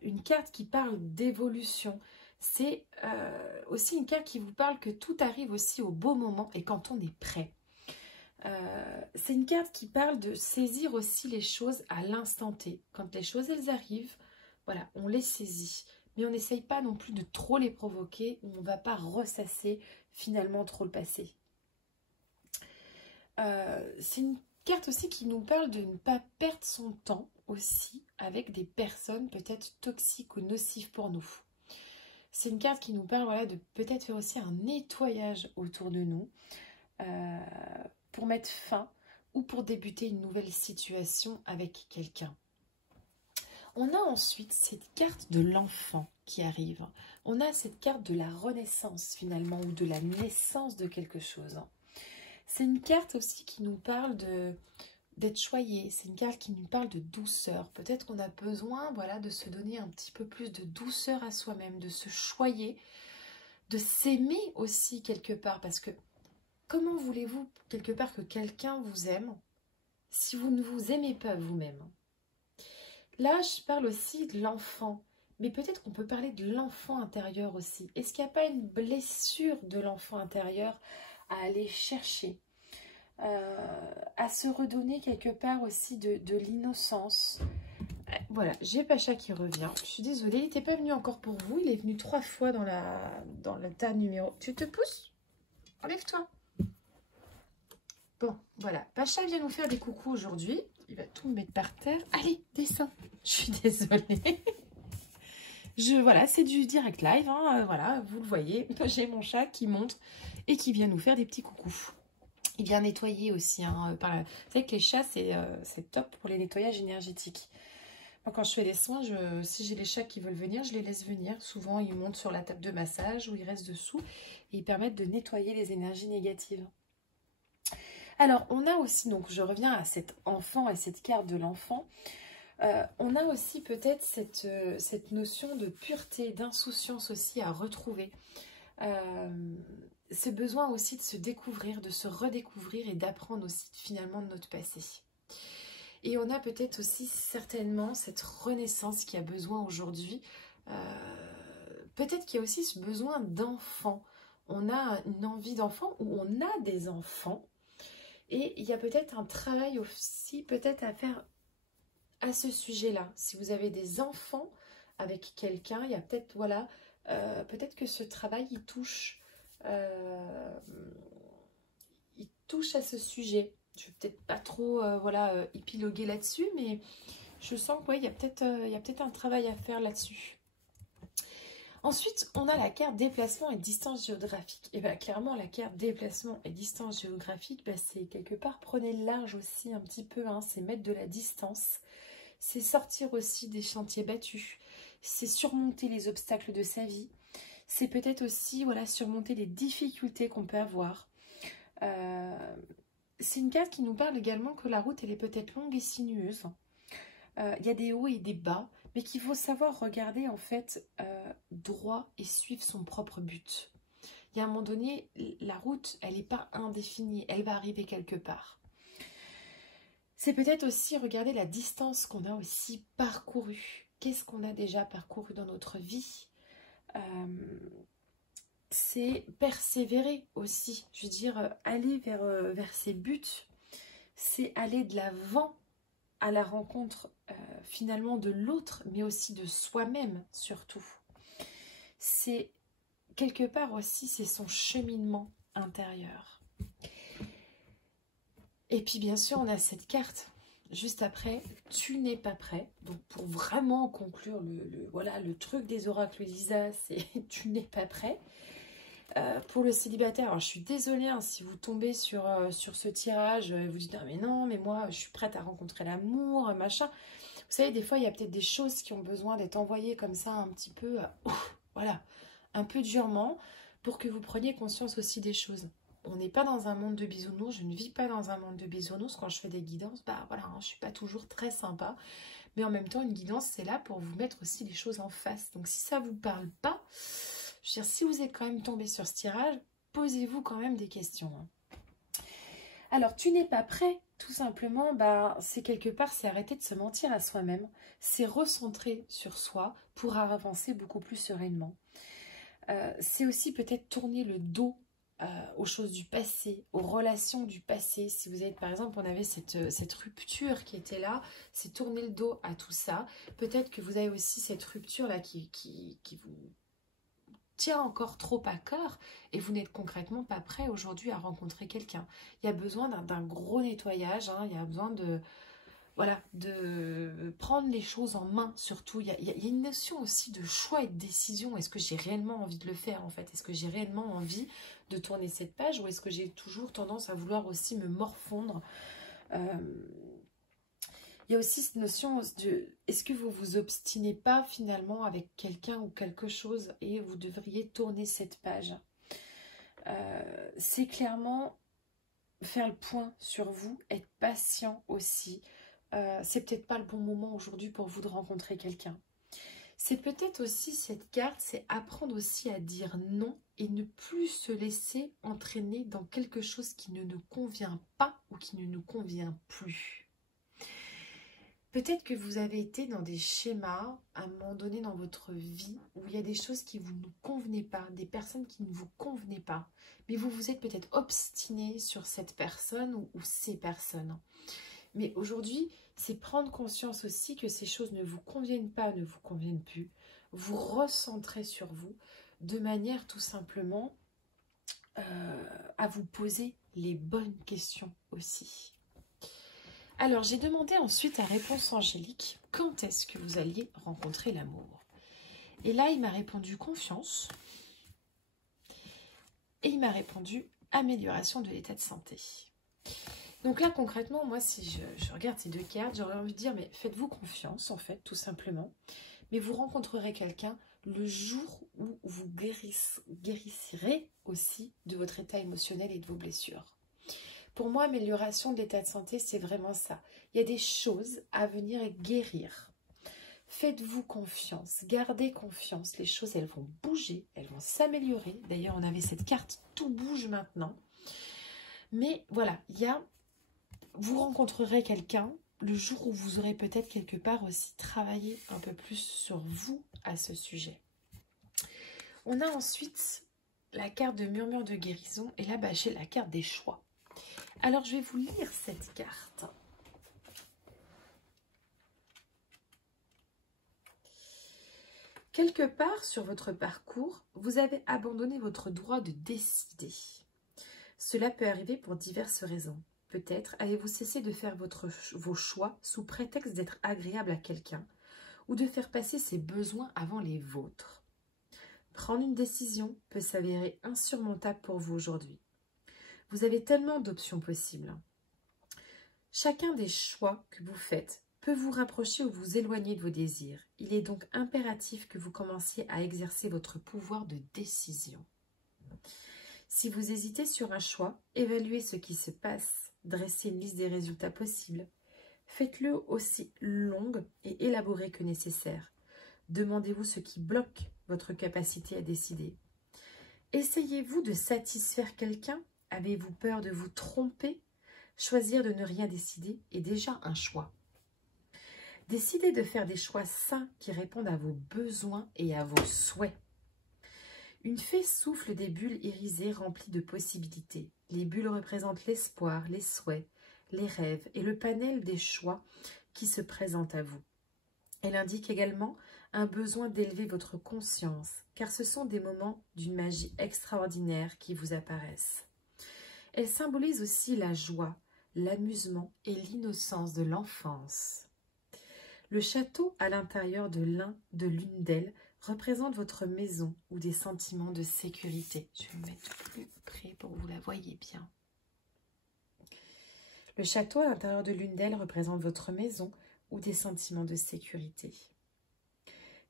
une carte qui parle d'évolution. C'est aussi une carte qui vous parle que tout arrive aussi au beau moment et quand on est prêt. C'est une carte qui parle de saisir aussi les choses à l'instant T. Quand les choses, elles arrivent, voilà, on les saisit. Mais on n'essaye pas non plus de trop les provoquer ou on ne va pas ressasser finalement trop le passé. C'est une carte aussi qui nous parle de ne pas perdre son temps aussi avec des personnes peut-être toxiques ou nocives pour nous. C'est une carte qui nous parle voilà, de peut-être faire aussi un nettoyage autour de nous pour mettre fin ou pour débuter une nouvelle situation avec quelqu'un. On a ensuite cette carte de l'enfant qui arrive. On a cette carte de la renaissance finalement ou de la naissance de quelque chose. C'est une carte aussi qui nous parle d'être choyé. C'est une carte qui nous parle de douceur. Peut-être qu'on a besoin voilà, de se donner un petit peu plus de douceur à soi-même, de se choyer, de s'aimer aussi quelque part. Parce que comment voulez-vous quelque part que quelqu'un vous aime si vous ne vous aimez pas vous-même? Là, je parle aussi de l'enfant, mais peut-être qu'on peut parler de l'enfant intérieur aussi. Est-ce qu'il n'y a pas une blessure de l'enfant intérieur à aller chercher, à se redonner quelque part aussi de l'innocence? Voilà, j'ai Pacha qui revient. Je suis désolée, il n'était pas venu encore pour vous. Il est venu 3 fois dans le tas numéro. Tu te pousses? Enlève-toi. Bon, voilà. Pacha vient nous faire des coucous aujourd'hui. Il va tout me mettre par terre. Allez, descends. Je suis désolée. Voilà, c'est du direct live. Hein, voilà, vous le voyez. J'ai mon chat qui monte et qui vient nous faire des petits coucous. Il vient nettoyer aussi. Hein, Vous savez que les chats, c'est top pour les nettoyages énergétiques. Moi, quand je fais les soins, si j'ai les chats qui veulent venir, je les laisse venir. Souvent, ils montent sur la table de massage ou ils restent dessous et ils permettent de nettoyer les énergies négatives. Alors, on a aussi, donc je reviens à cet enfant et cette carte de l'enfant, on a aussi peut-être cette notion de pureté, d'insouciance aussi à retrouver. Ce besoin aussi de se découvrir, de se redécouvrir et d'apprendre aussi finalement de notre passé. Et on a peut-être aussi certainement cette renaissance qui a besoin aujourd'hui. Peut-être qu'il y a aussi ce besoin d'enfant. On a une envie d'enfant ou on a des enfants. Et il y a peut-être un travail aussi peut-être à faire à ce sujet-là. Si vous avez des enfants avec quelqu'un, il y a peut-être, voilà, peut-être que ce travail, il touche à ce sujet. Je ne vais peut-être pas trop, voilà, épiloguer là-dessus, mais je sens qu'il y a peut-être un travail à faire là-dessus. Ensuite, on a la carte déplacement et distance géographique. Et bien, clairement, la carte déplacement et distance géographique, ben, c'est quelque part, prenez le large aussi un petit peu, hein, c'est mettre de la distance. C'est sortir aussi des chantiers battus. C'est surmonter les obstacles de sa vie. C'est peut-être aussi, voilà, surmonter les difficultés qu'on peut avoir. C'est une carte qui nous parle également que la route, elle est peut-être longue et sinueuse. Il y a des hauts et des bas, mais qu'il faut savoir regarder en fait droit et suivre son propre but. Il y a un moment donné, la route, elle n'est pas indéfinie, elle va arriver quelque part. C'est peut-être aussi regarder la distance qu'on a aussi parcourue. Qu'est-ce qu'on a déjà parcouru dans notre vie? C'est persévérer aussi. Je veux dire, aller vers ses buts. C'est aller de l'avant à la rencontre finalement de l'autre, mais aussi de soi-même surtout. C'est quelque part aussi, c'est son cheminement intérieur. Et puis bien sûr, on a cette carte juste après, tu n'es pas prêt. Donc pour vraiment conclure voilà, le truc des oracles Lisa, c'est tu n'es pas prêt. Pour le célibataire, alors je suis désolée hein, si vous tombez sur ce tirage et vous dites ah, mais non, mais moi je suis prête à rencontrer l'amour, machin. Vous savez, des fois il y a peut-être des choses qui ont besoin d'être envoyées comme ça un petit peu, voilà, un peu durement pour que vous preniez conscience aussi des choses. On n'est pas dans un monde de bisounours, je ne vis pas dans un monde de bisounours. Quand je fais des guidances, bah voilà, hein, je suis pas toujours très sympa. Mais en même temps, une guidance, c'est là pour vous mettre aussi les choses en face. Donc si ça ne vous parle pas, je veux dire, si vous êtes quand même tombé sur ce tirage, posez-vous quand même des questions. Hein. Alors, tu n'es pas prêt, tout simplement, bah, c'est quelque part, c'est arrêter de se mentir à soi-même. C'est recentrer sur soi pour avancer beaucoup plus sereinement. C'est aussi peut-être tourner le dos aux choses du passé, aux relations du passé. Si vous êtes, par exemple, on avait cette rupture qui était là, c'est tourner le dos à tout ça. Peut-être que vous avez aussi cette rupture-là qui vous tient encore trop à cœur et vous n'êtes concrètement pas prêt aujourd'hui à rencontrer quelqu'un. Il y a besoin d'un gros nettoyage, hein, il y a besoin de... Voilà, de prendre les choses en main, surtout. Il y a une notion aussi de choix et de décision. Est-ce que j'ai réellement envie de le faire, en fait? Est-ce que j'ai réellement envie de tourner cette page ou est-ce que j'ai toujours tendance à vouloir aussi me morfondre? Il y a aussi cette notion de... Est-ce que vous vous obstinez pas finalement avec quelqu'un ou quelque chose et vous devriez tourner cette page? C'est clairement faire le point sur vous, être patient aussi. C'est peut-être pas le bon moment aujourd'hui pour vous de rencontrer quelqu'un. C'est peut-être aussi cette carte, c'est apprendre aussi à dire non et ne plus se laisser entraîner dans quelque chose qui ne nous convient pas ou qui ne nous convient plus. Peut-être que vous avez été dans des schémas à un moment donné dans votre vie où il y a des choses qui ne vous convenaient pas, des personnes qui ne vous convenaient pas, mais vous vous êtes peut-être obstiné sur cette personne ou ces personnes. Mais aujourd'hui, c'est prendre conscience aussi que ces choses ne vous conviennent pas, ne vous conviennent plus. Vous recentrez sur vous de manière tout simplement à vous poser les bonnes questions aussi. Alors, j'ai demandé ensuite à Réponse Angélique quand est-ce que vous alliez rencontrer l'amour. Et là, il m'a répondu confiance. Et il m'a répondu amélioration de l'état de santé. Donc là, concrètement, moi, si je regarde ces deux cartes, j'aurais envie de dire, mais faites-vous confiance, en fait, tout simplement. Mais vous rencontrerez quelqu'un le jour où vous guérisserez aussi de votre état émotionnel et de vos blessures. Pour moi, amélioration de l'état de santé, c'est vraiment ça. Il y a des choses à venir guérir. Faites-vous confiance, gardez confiance. Les choses, elles vont bouger, elles vont s'améliorer. D'ailleurs, on avait cette carte, tout bouge maintenant. Mais voilà, vous rencontrerez quelqu'un le jour où vous aurez peut-être quelque part aussi travaillé un peu plus sur vous à ce sujet. On a ensuite la carte de murmure de guérison. Et là, j'ai la carte des choix. Alors, je vais vous lire cette carte. Quelque part sur votre parcours, vous avez abandonné votre droit de décider. Cela peut arriver pour diverses raisons. Peut-être avez-vous cessé de faire vos choix sous prétexte d'être agréable à quelqu'un ou de faire passer ses besoins avant les vôtres. Prendre une décision peut s'avérer insurmontable pour vous aujourd'hui. Vous avez tellement d'options possibles. Chacun des choix que vous faites peut vous rapprocher ou vous éloigner de vos désirs. Il est donc impératif que vous commenciez à exercer votre pouvoir de décision. Si vous hésitez sur un choix, évaluez ce qui se passe, dressez une liste des résultats possibles. Faites-le aussi longue et élaborée que nécessaire. Demandez-vous ce qui bloque votre capacité à décider. Essayez-vous de satisfaire quelqu'un? Avez-vous peur de vous tromper? Choisir de ne rien décider est déjà un choix. Décidez de faire des choix sains qui répondent à vos besoins et à vos souhaits. Une fée souffle des bulles irisées remplies de possibilités. Les bulles représentent l'espoir, les souhaits, les rêves et le panel des choix qui se présentent à vous. Elle indique également un besoin d'élever votre conscience, car ce sont des moments d'une magie extraordinaire qui vous apparaissent. Elle symbolise aussi la joie, l'amusement et l'innocence de l'enfance. Le château à l'intérieur de l'une d'elles représente votre maison ou des sentiments de sécurité. Je vais me mettre plus près pour que vous la voyez bien. Le château à l'intérieur de l'une d'elles représente votre maison ou des sentiments de sécurité.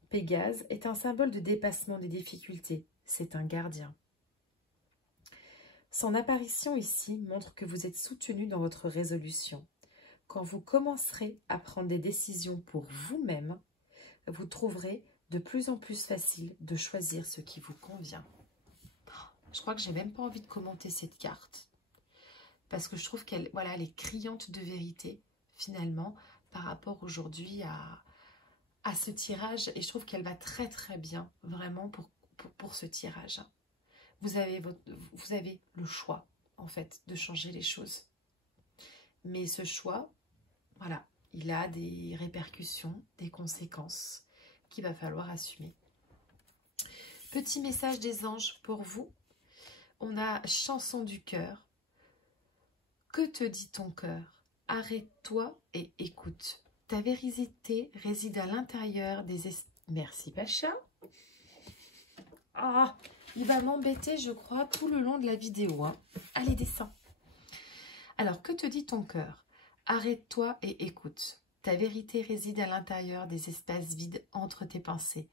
Pégase est un symbole de dépassement des difficultés. C'est un gardien. Son apparition ici montre que vous êtes soutenu dans votre résolution. Quand vous commencerez à prendre des décisions pour vous-même, vous trouverez de plus en plus facile de choisir ce qui vous convient. Je crois que j'ai même pas envie de commenter cette carte. Parce que je trouve qu'elle voilà, elle est criante de vérité, finalement, par rapport aujourd'hui à ce tirage. Et je trouve qu'elle va très très bien, vraiment, pour ce tirage. Vous avez le choix, en fait, de changer les choses. Mais ce choix, voilà, il a des répercussions, des conséquences qu'il va falloir assumer. Petit message des anges pour vous. On a chanson du cœur. Que te dit ton cœur? Arrête-toi et écoute. Ta vérité réside à l'intérieur des... Merci Pacha. Ah, il va m'embêter, je crois, tout le long de la vidéo. Hein. Allez, descends. Alors, que te dit ton cœur? Arrête-toi et écoute. Ta vérité réside à l'intérieur des espaces vides entre tes pensées.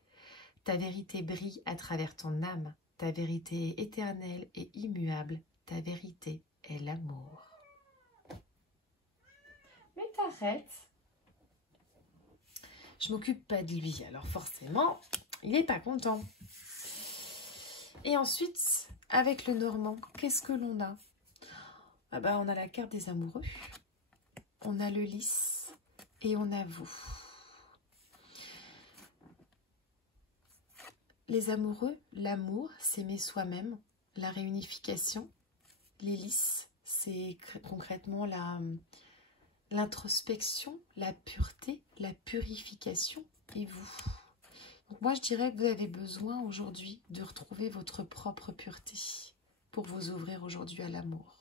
Ta vérité brille à travers ton âme. Ta vérité est éternelle et immuable. Ta vérité est l'amour. Mais t'arrêtes. Je m'occupe pas de lui, alors forcément, il n'est pas content. Et ensuite, avec le Normand, qu'est-ce que l'on a? Ah bah, on a la carte des amoureux, on a le lys et on a vous. Les amoureux, l'amour, s'aimer soi-même, la réunification. Les lys, c'est concrètement l'introspection, la pureté, la purification. Et vous? Donc moi, je dirais que vous avez besoin aujourd'hui de retrouver votre propre pureté pour vous ouvrir aujourd'hui à l'amour.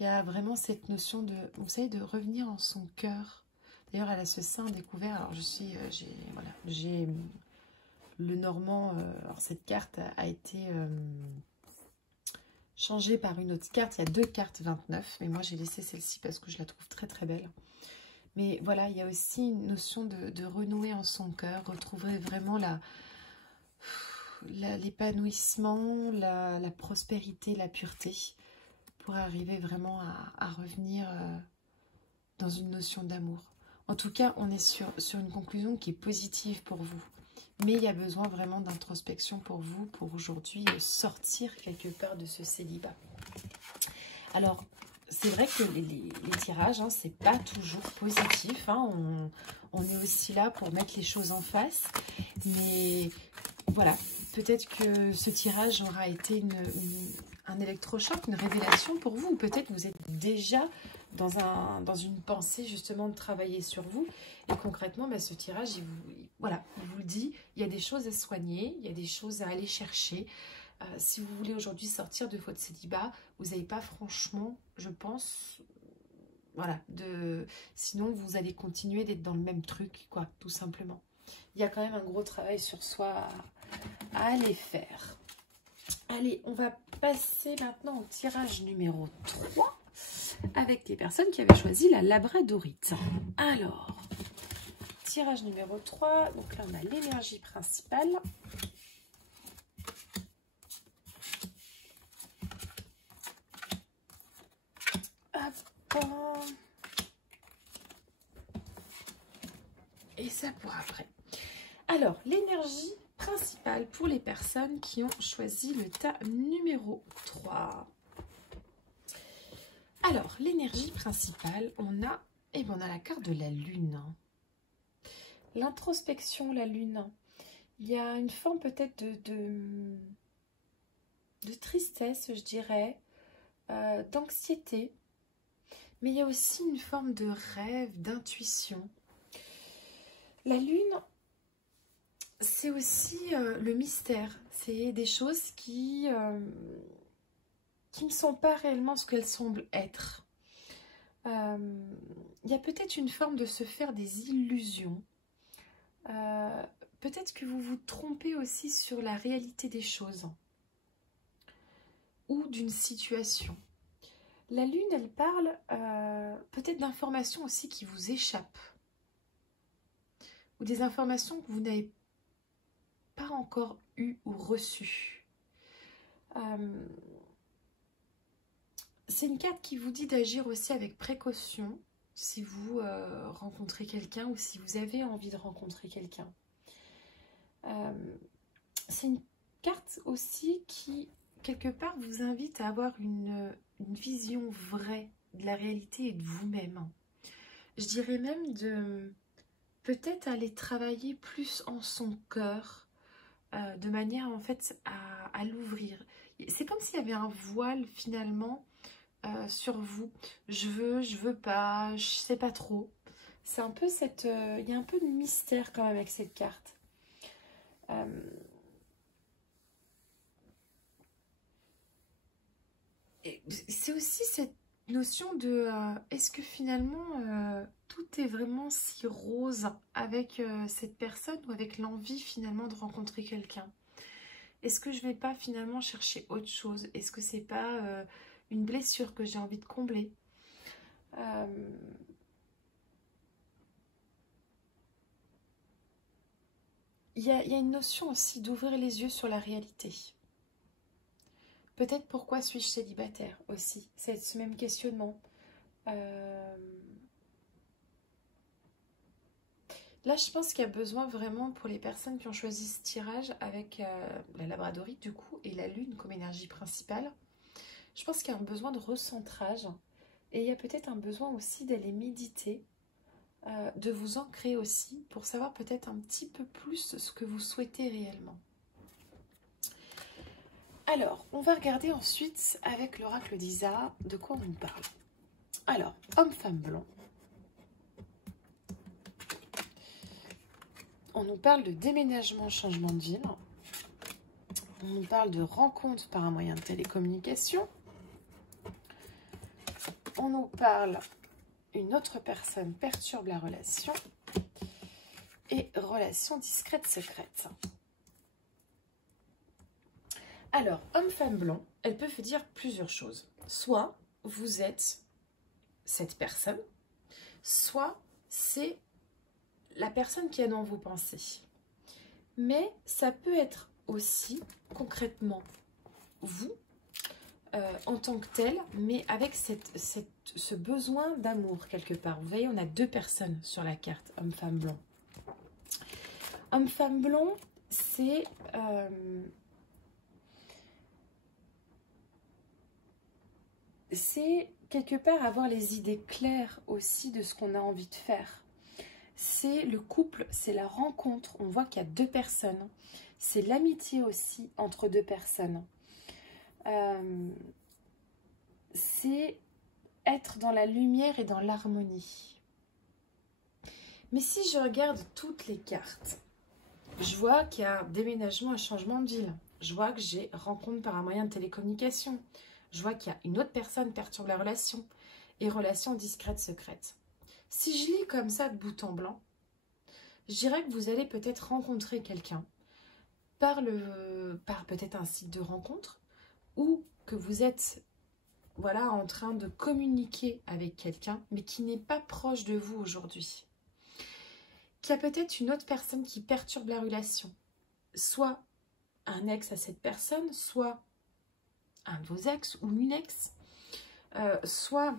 Il y a vraiment cette notion de, vous savez, de revenir en son cœur. D'ailleurs, elle a ce sein découvert. Alors, j'ai le Normand. Alors, cette carte a été changée par une autre carte. Il y a 2 cartes 29, mais moi, j'ai laissé celle-ci parce que je la trouve très, très belle. Mais voilà, il y a aussi une notion de renouer en son cœur, retrouver vraiment l'épanouissement, la prospérité, la pureté, pour arriver vraiment à revenir dans une notion d'amour. En tout cas, on est sur une conclusion qui est positive pour vous. Mais il y a besoin vraiment d'introspection pour vous, pour aujourd'hui sortir quelque part de ce célibat. Alors, c'est vrai que les tirages, hein, c'est pas toujours positif. Hein, on est aussi là pour mettre les choses en face. Mais voilà, peut-être que ce tirage aura été un électrochoc, une révélation pour vous. Ou peut-être vous êtes déjà dans une pensée justement de travailler sur vous. Et concrètement, bah, ce tirage, il vous le dit, il y a des choses à soigner, il y a des choses à aller chercher. Si vous voulez aujourd'hui sortir de votre célibat, vous n'avez pas franchement, je pense, voilà, sinon vous allez continuer d'être dans le même truc, quoi, tout simplement. Il y a quand même un gros travail sur soi à aller faire. Allez, on va passer maintenant au tirage numéro 3 avec les personnes qui avaient choisi la labradorite. Alors, tirage numéro 3, donc là on a l'énergie principale. Et ça pour après. Alors, l'énergie principale pour les personnes qui ont choisi le tas numéro 3. Alors, l'énergie principale, on a la carte de la lune. L'introspection, la lune. Il y a une forme peut-être de tristesse, je dirais, d'anxiété. Mais il y a aussi une forme de rêve, d'intuition. La lune, c'est aussi le mystère. C'est des choses qui qui ne sont pas réellement ce qu'elles semblent être. Il y a peut-être une forme de se faire des illusions. Peut-être que vous vous trompez aussi sur la réalité des choses ou d'une situation. La lune, elle parle peut-être d'informations aussi qui vous échappent ou des informations que vous n'avez pas encore eues ou reçues. C'est une carte qui vous dit d'agir aussi avec précaution si vous rencontrez quelqu'un ou si vous avez envie de rencontrer quelqu'un. C'est une carte aussi qui, quelque part, vous invite à avoir une vision vraie de la réalité et de vous-même. Je dirais même de peut-être aller travailler plus en son cœur, de manière en fait à l'ouvrir. C'est comme s'il y avait un voile finalement sur vous. Je veux pas, je sais pas trop. C'est un peu cette... il y a un peu de mystère quand même avec cette carte. C'est aussi cette notion de est-ce que finalement tout est vraiment si rose avec cette personne ou avec l'envie finalement de rencontrer quelqu'un? Est-ce que je vais pas finalement chercher autre chose? Est-ce que c'est pas une blessure que j'ai envie de combler? Il y a une notion aussi d'ouvrir les yeux sur la réalité. Peut-être pourquoi suis-je célibataire aussi? C'est ce même questionnement. Là, je pense qu'il y a besoin vraiment pour les personnes qui ont choisi ce tirage avec la labradorite du coup et la lune comme énergie principale. Je pense qu'il y a un besoin de recentrage et il y a peut-être un besoin aussi d'aller méditer, de vous ancrer aussi pour savoir peut-être un petit peu plus ce que vous souhaitez réellement. Alors, on va regarder ensuite avec l'oracle d'Isa de quoi on nous parle. Alors, homme-femme blanc. On nous parle de déménagement, changement de ville. On nous parle de rencontre par un moyen de télécommunication. On nous parle une autre personne perturbe la relation. Et relation discrète, secrète. Alors, homme-femme blanc, elle peut vous dire plusieurs choses. Soit vous êtes cette personne, soit c'est la personne qui est dans vos pensées. Mais ça peut être aussi concrètement vous en tant que tel, mais avec ce besoin d'amour quelque part. Vous voyez, on a deux personnes sur la carte, homme-femme blanc. Homme-femme blanc, c'est quelque part avoir les idées claires aussi de ce qu'on a envie de faire. C'est le couple, c'est la rencontre. On voit qu'il y a deux personnes. C'est l'amitié aussi entre deux personnes. C'est être dans la lumière et dans l'harmonie. Mais si je regarde toutes les cartes, je vois qu'il y a déménagement et changement de ville. Je vois que j'ai rencontre par un moyen de télécommunication. Je vois qu'il y a une autre personne perturbe la relation. Et relation discrète, secrète. Si je lis comme ça de bout en blanc, je dirais que vous allez peut-être rencontrer quelqu'un par peut-être un site de rencontre ou que vous êtes voilà, en train de communiquer avec quelqu'un mais qui n'est pas proche de vous aujourd'hui. Qu'il y a peut-être une autre personne qui perturbe la relation. Soit un ex à cette personne, soit un de vos ex ou une ex, soit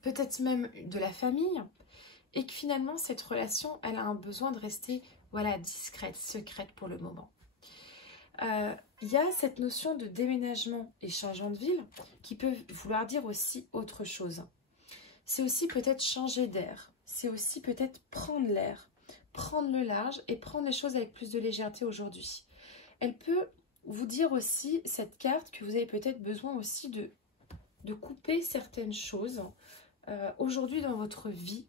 peut-être même de la famille, et que finalement cette relation, elle a un besoin de rester voilà, discrète, secrète pour le moment. Il y a cette notion de déménagement et changement de ville qui peut vouloir dire aussi autre chose. C'est aussi peut-être changer d'air, c'est aussi peut-être prendre l'air, prendre le large et prendre les choses avec plus de légèreté aujourd'hui. Elle peut vous dire aussi, cette carte, que vous avez peut-être besoin aussi de couper certaines choses aujourd'hui dans votre vie.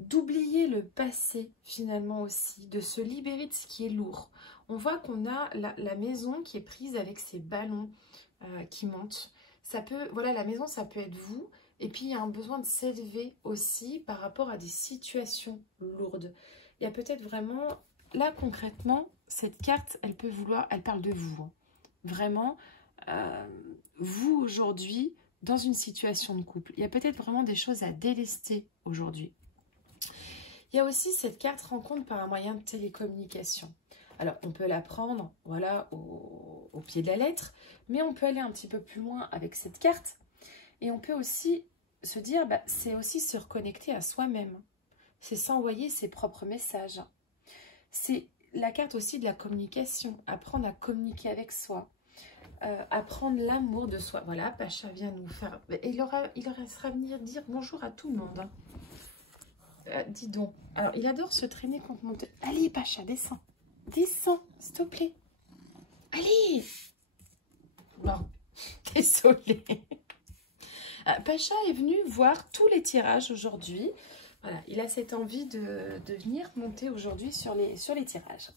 d'oublier le passé finalement aussi, de se libérer de ce qui est lourd. On voit qu'on a la maison qui est prise avec ses ballons qui montent. Ça peut, voilà, la maison, ça peut être vous. Et puis, il y a un besoin de s'élever aussi par rapport à des situations lourdes. Il y a peut-être vraiment, là concrètement, cette carte, elle peut vouloir, elle parle de vous. Hein. Vraiment, vous aujourd'hui, dans une situation de couple. Il y a peut-être vraiment des choses à délester aujourd'hui. Il y a aussi cette carte rencontre par un moyen de télécommunication. Alors, on peut la prendre, voilà, au pied de la lettre, mais on peut aller un petit peu plus loin avec cette carte. Et on peut aussi se dire, bah, c'est aussi se reconnecter à soi-même. C'est s'envoyer ses propres messages. C'est la carte aussi de la communication, apprendre à communiquer avec soi. Apprendre l'amour de soi. Voilà, Pacha vient nous faire... Il sera venir dire bonjour à tout le monde. Hein. Dis donc. Alors, il adore se traîner contre mon... Allez, Pacha, descends. Descends, s'il te plaît. Allez. Bon, désolée. Pacha est venu voir tous les tirages aujourd'hui. Voilà, il a cette envie de venir monter aujourd'hui sur les tirages.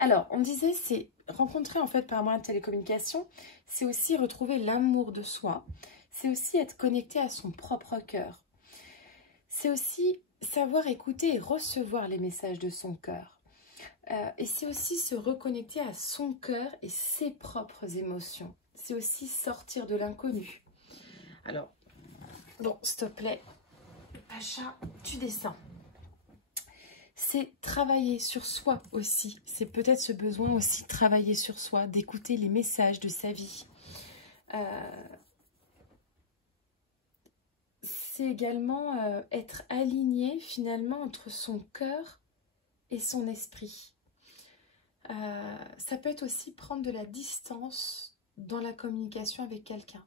Alors, on disait, c'est rencontrer en fait par moyen de télécommunication, c'est aussi retrouver l'amour de soi, c'est aussi être connecté à son propre cœur. C'est aussi savoir écouter et recevoir les messages de son cœur. Et c'est aussi se reconnecter à son cœur et ses propres émotions. C'est aussi sortir de l'inconnu. Alors, bon, s'il te plaît, Pacha, tu descends. C'est travailler sur soi aussi. C'est peut-être ce besoin aussi de travailler sur soi, d'écouter les messages de sa vie. C'est également être aligné finalement entre son cœur et son esprit. Ça peut être aussi prendre de la distance dans la communication avec quelqu'un.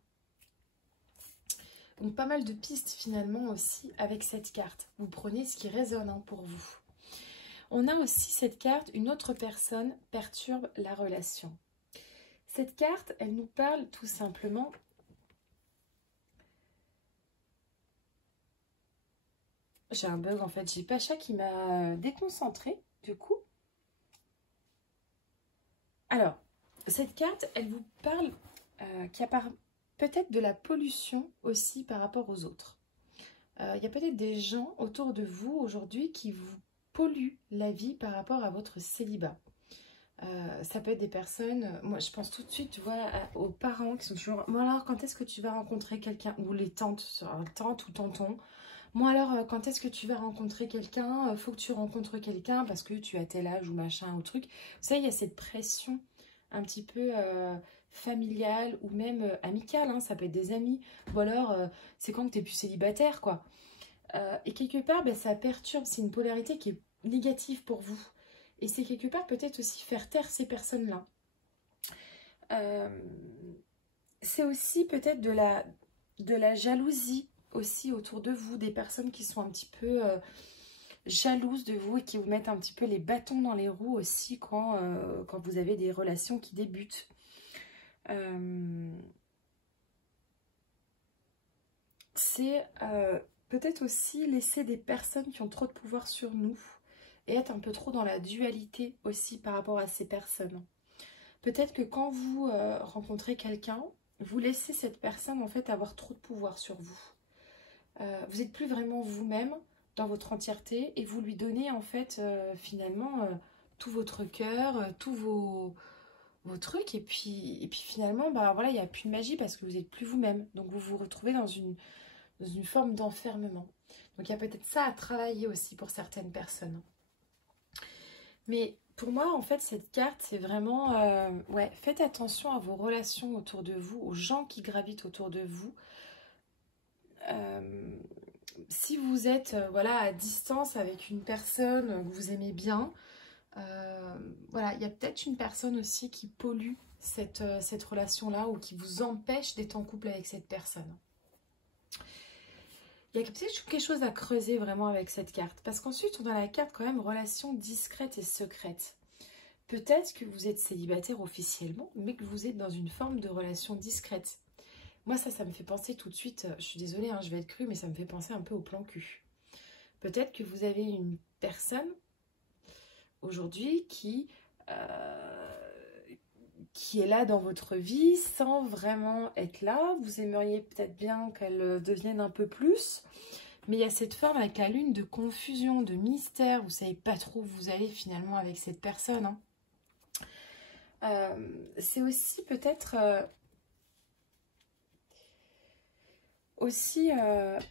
Donc pas mal de pistes finalement aussi avec cette carte. Vous prenez ce qui résonne hein, pour vous. On a aussi cette carte, une autre personne perturbe la relation. Cette carte, elle nous parle tout simplement... J'ai un bug en fait, j'ai Pacha qui m'a déconcentrée du coup. Alors, cette carte, elle vous parle qu'il y a peut-être de la pollution aussi par rapport aux autres. Il y a peut-être des gens autour de vous aujourd'hui qui vous polluent la vie par rapport à votre célibat. Ça peut être des personnes, moi je pense tout de suite, tu vois, aux parents qui sont toujours, moi alors quand est-ce que tu vas rencontrer quelqu'un, ou les tantes, tante ou tonton, moi alors quand est-ce que tu vas rencontrer quelqu'un, faut que tu rencontres quelqu'un parce que tu as tel âge ou machin ou truc. Vous savez, il y a cette pression un petit peu familiale ou même amicale, hein, ça peut être des amis, ou alors c'est quand tu n'es plus célibataire quoi. Et quelque part, ben, ça perturbe, c'est une polarité qui est négative pour vous. Et c'est quelque part peut-être aussi faire taire ces personnes-là. C'est aussi peut-être de la jalousie aussi autour de vous, des personnes qui sont un petit peu jalouses de vous et qui vous mettent un petit peu les bâtons dans les roues aussi quand vous avez des relations qui débutent. C'est peut-être aussi laisser des personnes qui ont trop de pouvoir sur nous et être un peu trop dans la dualité aussi par rapport à ces personnes. Peut-être que quand vous rencontrez quelqu'un, vous laissez cette personne en fait avoir trop de pouvoir sur vous. Vous n'êtes plus vraiment vous-même dans votre entièreté et vous lui donnez en fait finalement tout votre cœur, tous vos trucs et puis finalement bah, voilà, il n'y a plus de magie parce que vous n'êtes plus vous-même. Donc vous vous retrouvez dans une forme d'enfermement. Donc il y a peut-être ça à travailler aussi pour certaines personnes. Mais pour moi, en fait, cette carte, c'est vraiment... ouais, faites attention à vos relations autour de vous, aux gens qui gravitent autour de vous. Si vous êtes voilà, à distance avec une personne que vous aimez bien, voilà, il y a peut-être une personne aussi qui pollue cette relation-là ou qui vous empêche d'être en couple avec cette personne. Il y a peut-être quelque chose à creuser vraiment avec cette carte. Parce qu'ensuite, on a la carte quand même relation discrète et secrète. Peut-être que vous êtes célibataire officiellement, mais que vous êtes dans une forme de relation discrète. Moi, ça me fait penser tout de suite, je suis désolée, hein, je vais être crue, mais ça me fait penser un peu au plan cul. Peut-être que vous avez une personne aujourd'hui qui est là dans votre vie sans vraiment être là. Vous aimeriez peut-être bien qu'elle devienne un peu plus. Mais il y a cette forme avec la lune de confusion, de mystère. Vous ne savez pas trop où vous allez finalement avec cette personne. Hein. C'est aussi peut-être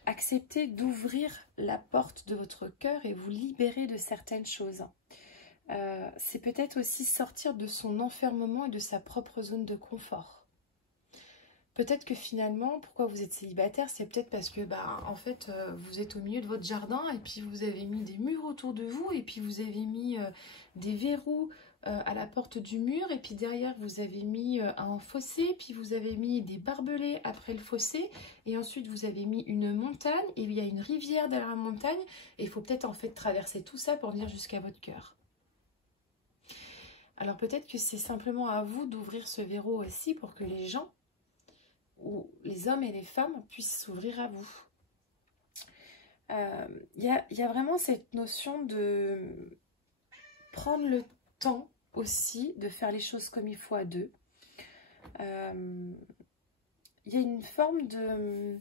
accepter d'ouvrir la porte de votre cœur et vous libérer de certaines choses. C'est peut-être aussi sortir de son enfermement et de sa propre zone de confort. Peut-être que finalement, pourquoi vous êtes célibataire, c'est peut-être parce que en fait, vous êtes au milieu de votre jardin et puis vous avez mis des murs autour de vous et puis vous avez mis des verrous à la porte du mur et puis derrière vous avez mis un fossé, puis vous avez mis des barbelés après le fossé et ensuite vous avez mis une montagne et il y a une rivière derrière la montagne et il faut peut-être en fait traverser tout ça pour venir jusqu'à votre cœur. Alors peut-être que c'est simplement à vous d'ouvrir ce verrou aussi pour que les gens, ou les hommes et les femmes, puissent s'ouvrir à vous. Y a vraiment cette notion de prendre le temps aussi de faire les choses comme il faut à deux. Il y a une forme de...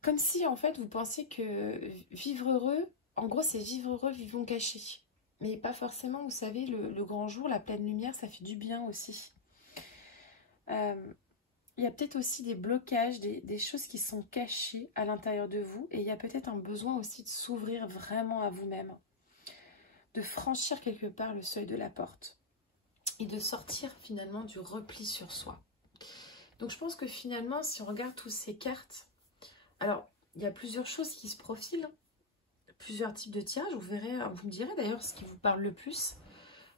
Comme si en fait vous pensiez que vivre heureux, en gros c'est vivre heureux, vivons cachés. Mais pas forcément, vous savez, le grand jour, la pleine lumière, ça fait du bien aussi. Il y a peut-être aussi des blocages, des choses qui sont cachées à l'intérieur de vous. Et il y a peut-être un besoin aussi de s'ouvrir vraiment à vous-même. De franchir quelque part le seuil de la porte. Et de sortir finalement du repli sur soi. Donc je pense que finalement, si on regarde toutes ces cartes... Alors, il y a plusieurs choses qui se profilent. Plusieurs types de tirages. Vous me direz d'ailleurs ce qui vous parle le plus.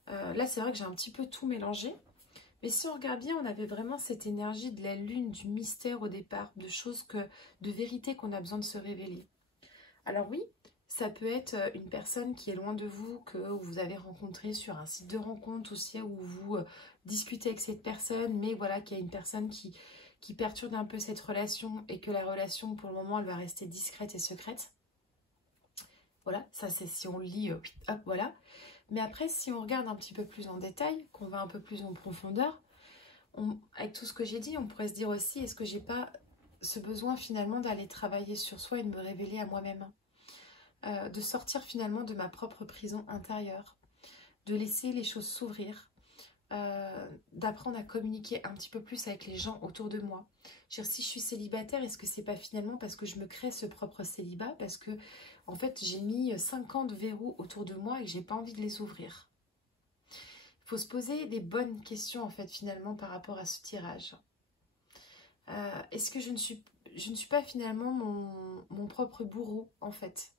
Là, c'est vrai que j'ai un petit peu tout mélangé. Mais si on regarde bien, on avait vraiment cette énergie de la lune, du mystère au départ, de vérité qu'on a besoin de se révéler. Alors oui, ça peut être une personne qui est loin de vous, que vous avez rencontré sur un site de rencontre aussi, où vous discutez avec cette personne, mais voilà, qu'il y a une personne qui perturbe un peu cette relation et que la relation, pour le moment, elle va rester discrète et secrète. Voilà, ça c'est si on lit, hop, voilà. Mais après, si on regarde un petit peu plus en détail, qu'on va un peu plus en profondeur, avec tout ce que j'ai dit, on pourrait se dire aussi, est-ce que j'ai pas ce besoin finalement d'aller travailler sur soi et de me révéler à moi-même, de sortir finalement de ma propre prison intérieure, de laisser les choses s'ouvrir, d'apprendre à communiquer un petit peu plus avec les gens autour de moi. Je veux dire, si je suis célibataire, est-ce que c'est pas finalement parce que je me crée ce propre célibat, parce que en fait j'ai mis 50 verrous autour de moi et que j'ai pas envie de les ouvrir. Il faut se poser des bonnes questions en fait finalement par rapport à ce tirage. Est-ce que je ne suis pas finalement mon propre bourreau en fait?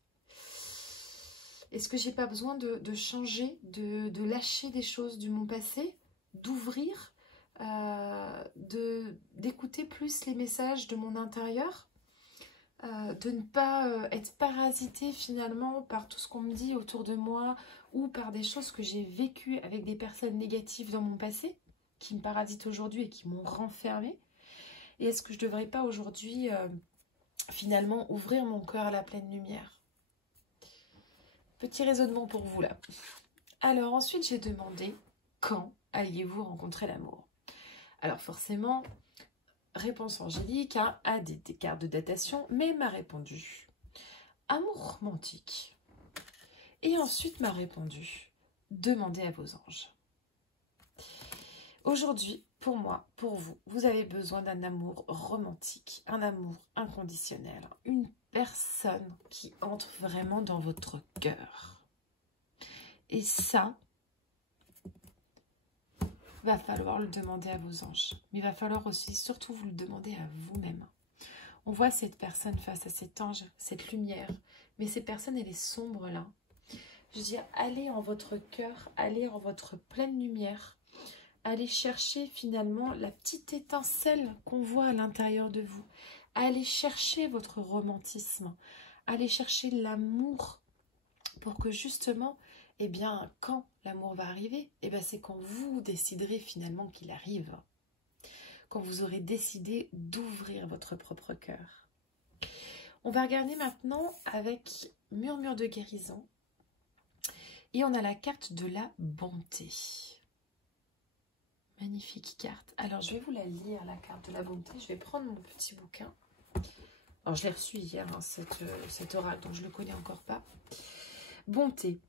Est-ce que j'ai pas besoin de changer, de lâcher des choses de mon passé, d'ouvrir, d'écouter plus les messages de mon intérieur, de ne pas être parasité finalement par tout ce qu'on me dit autour de moi ou par des choses que j'ai vécues avec des personnes négatives dans mon passé qui me parasitent aujourd'hui et qui m'ont renfermée. Et est-ce que je ne devrais pas aujourd'hui finalement ouvrir mon cœur à la pleine lumière? Petit raisonnement pour vous là. Alors ensuite j'ai demandé quand alliez-vous rencontrer l'amour? Alors forcément, réponse angélique a des cartes de datation, mais m'a répondu amour romantique. Et ensuite m'a répondu demandez à vos anges. Aujourd'hui, pour moi, pour vous, vous avez besoin d'un amour romantique, un amour inconditionnel, une personne qui entre vraiment dans votre cœur. Et ça, va falloir le demander à vos anges. Mais il va falloir aussi, surtout, vous le demander à vous-même. On voit cette personne face à cet ange, cette lumière. Mais cette personne, elle est sombre là. Je veux dire, allez en votre cœur, allez en votre pleine lumière. Allez chercher finalement la petite étincelle qu'on voit à l'intérieur de vous. Allez chercher votre romantisme. Allez chercher l'amour pour que justement, eh bien, quand l'amour va arriver, eh bien, c'est quand vous déciderez finalement qu'il arrive. Quand vous aurez décidé d'ouvrir votre propre cœur. On va regarder maintenant avec Murmure de guérison. Et on a la carte de la bonté. Magnifique carte. Alors, je vais vous la lire, la carte de la bonté. Je vais prendre mon petit bouquin. Alors, je l'ai reçu hier, hein, cet oracle, donc je ne le connais encore pas. Bonté.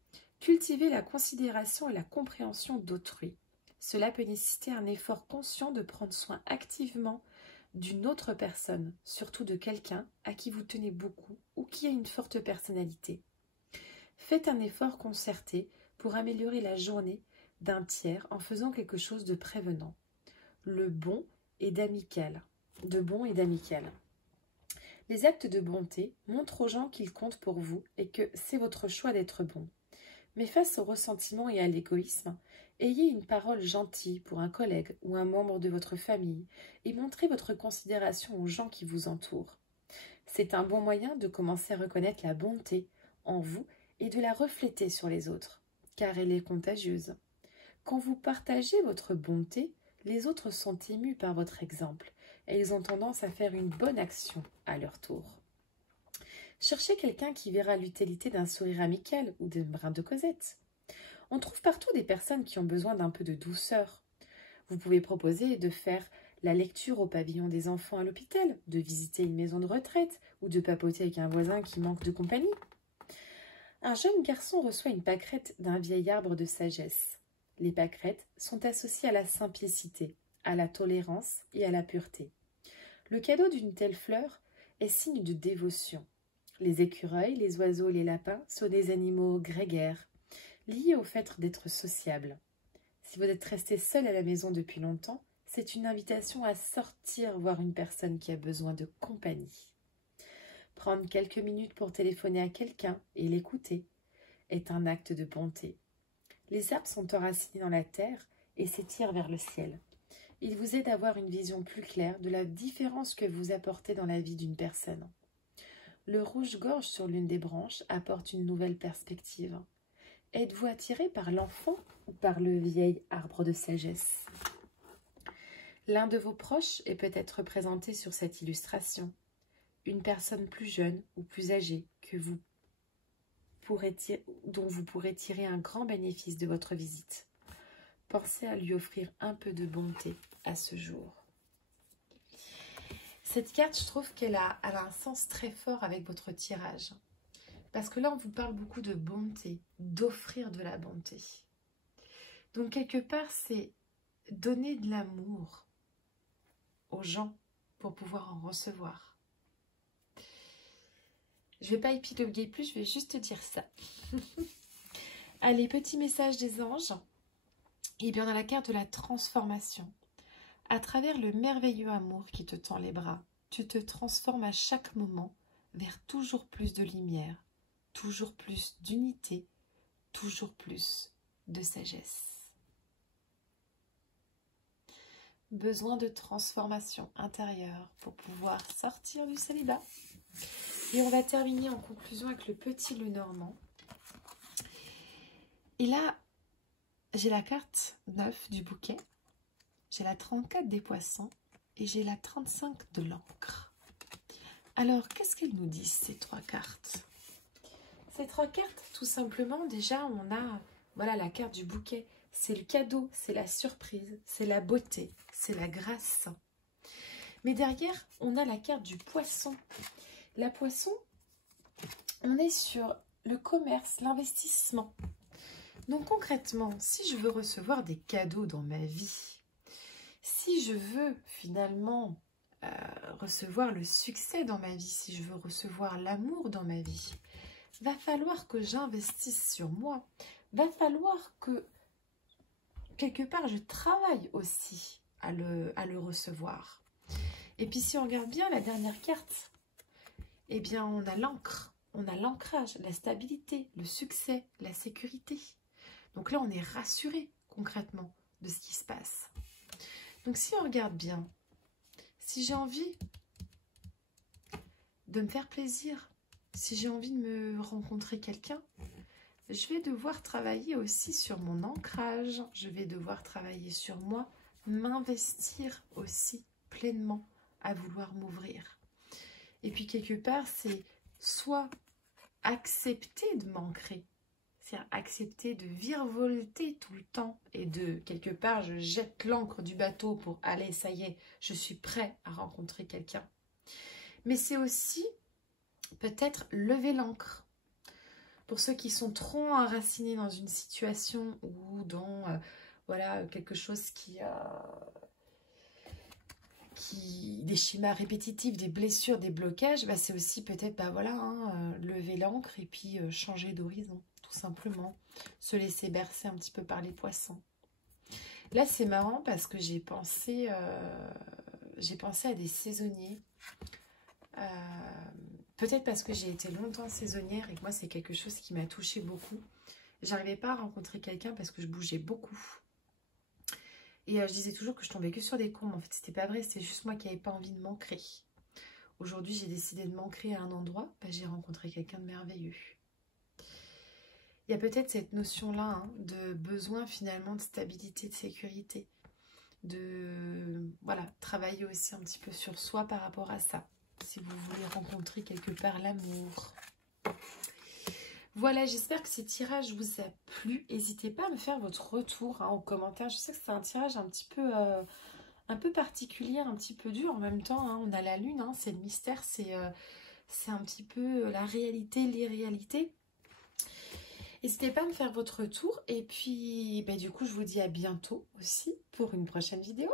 Cultiver la considération et la compréhension d'autrui. Cela peut nécessiter un effort conscient de prendre soin activement d'une autre personne, surtout de quelqu'un à qui vous tenez beaucoup ou qui a une forte personnalité. Faites un effort concerté pour améliorer la journée d'un tiers en faisant quelque chose de prévenant. De bon et d'amical. Les actes de bonté montrent aux gens qu'ils comptent pour vous et que c'est votre choix d'être bon. Mais face au ressentiment et à l'égoïsme, ayez une parole gentille pour un collègue ou un membre de votre famille et montrez votre considération aux gens qui vous entourent. C'est un bon moyen de commencer à reconnaître la bonté en vous et de la refléter sur les autres, car elle est contagieuse. Quand vous partagez votre bonté, les autres sont émus par votre exemple et ils ont tendance à faire une bonne action à leur tour. Cherchez quelqu'un qui verra l'utilité d'un sourire amical ou d'un brin de causette. On trouve partout des personnes qui ont besoin d'un peu de douceur. Vous pouvez proposer de faire la lecture au pavillon des enfants à l'hôpital, de visiter une maison de retraite ou de papoter avec un voisin qui manque de compagnie. Un jeune garçon reçoit une pâquerette d'un vieil arbre de sagesse. Les pâquerettes sont associées à la simplicité, à la tolérance et à la pureté. Le cadeau d'une telle fleur est signe de dévotion. Les écureuils, les oiseaux et les lapins sont des animaux grégaires, liés au fait d'être sociables. Si vous êtes resté seul à la maison depuis longtemps, c'est une invitation à sortir voir une personne qui a besoin de compagnie. Prendre quelques minutes pour téléphoner à quelqu'un et l'écouter est un acte de bonté. Les arbres sont enracinés dans la terre et s'étirent vers le ciel. Ils vous aident à avoir une vision plus claire de la différence que vous apportez dans la vie d'une personne. Le rouge-gorge sur l'une des branches apporte une nouvelle perspective. Êtes-vous attiré par l'enfant ou par le vieil arbre de sagesse? L'un de vos proches est peut-être représenté sur cette illustration. Une personne plus jeune ou plus âgée dont vous pourrez tirer un grand bénéfice de votre visite. Pensez à lui offrir un peu de bonté à ce jour. Cette carte, je trouve qu'elle a un sens très fort avec votre tirage. Parce que là, on vous parle beaucoup de bonté, d'offrir de la bonté. Donc, quelque part, c'est donner de l'amour aux gens pour pouvoir en recevoir. Je ne vais pas épiloguer plus, je vais juste dire ça. Allez, petit message des anges. Et bien, on a la carte de la transformation. À travers le merveilleux amour qui te tend les bras, tu te transformes à chaque moment vers toujours plus de lumière, toujours plus d'unité, toujours plus de sagesse. Besoin de transformation intérieure pour pouvoir sortir du célibat. Et on va terminer en conclusion avec le petit Lenormand. Et là, j'ai la carte 9 du bouquet, j'ai la 34 des poissons et j'ai la 35 de l'encre. Alors, qu'est-ce qu'elles nous disent, ces trois cartes? Ces trois cartes, tout simplement, déjà, on a voilà, la carte du bouquet. C'est le cadeau, c'est la surprise, c'est la beauté, c'est la grâce. Mais derrière, on a la carte du poisson. La poisson, on est sur le commerce, l'investissement. Donc concrètement, si je veux recevoir des cadeaux dans ma vie, si je veux finalement recevoir le succès dans ma vie, si je veux recevoir l'amour dans ma vie, va falloir que j'investisse sur moi, va falloir que quelque part je travaille aussi à le recevoir. Et puis si on regarde bien la dernière carte, eh bien on a l'encre, on a l'ancrage, la stabilité, le succès, la sécurité. Donc là, on est rassuré concrètement de ce qui se passe. Donc si on regarde bien, si j'ai envie de me faire plaisir, si j'ai envie de me rencontrer quelqu'un, je vais devoir travailler aussi sur mon ancrage, je vais devoir travailler sur moi, m'investir aussi pleinement à vouloir m'ouvrir. Et puis quelque part, c'est soit accepter de manquer, c'est-à-dire accepter de virevolter tout le temps et de, quelque part, je jette l'ancre du bateau pour, allez, ça y est, je suis prêt à rencontrer quelqu'un. Mais c'est aussi peut-être lever l'ancre. Pour ceux qui sont trop enracinés dans une situation ou dans voilà, quelque chose des schémas répétitifs, des blessures, des blocages, bah, c'est aussi peut-être voilà, lever l'ancre et puis changer d'horizon, tout simplement. Se laisser bercer un petit peu par les poissons. Là, c'est marrant parce que j'ai pensé à des saisonniers. Peut-être parce que j'ai été longtemps saisonnière et que moi, c'est quelque chose qui m'a touchée beaucoup. J'arrivais pas à rencontrer quelqu'un parce que je bougeais beaucoup. Et je disais toujours que je tombais que sur des cons. En fait, c'était pas vrai, c'était juste moi qui n'avais pas envie de m'ancrer. Aujourd'hui, j'ai décidé de m'ancrer à un endroit. Bah, j'ai rencontré quelqu'un de merveilleux. Il y a peut-être cette notion-là de besoin finalement de stabilité, de sécurité. De voilà, travailler aussi un petit peu sur soi par rapport à ça. Si vous voulez rencontrer quelque part l'amour. Voilà, j'espère que ces tirages vous a plu. N'hésitez pas à me faire votre retour en commentaire. Je sais que c'est un tirage un peu particulier, un petit peu dur en même temps. On a la lune, c'est le mystère, c'est un petit peu la réalité, l'irréalité. N'hésitez pas à me faire votre retour. Et puis, du coup, je vous dis à bientôt aussi pour une prochaine vidéo.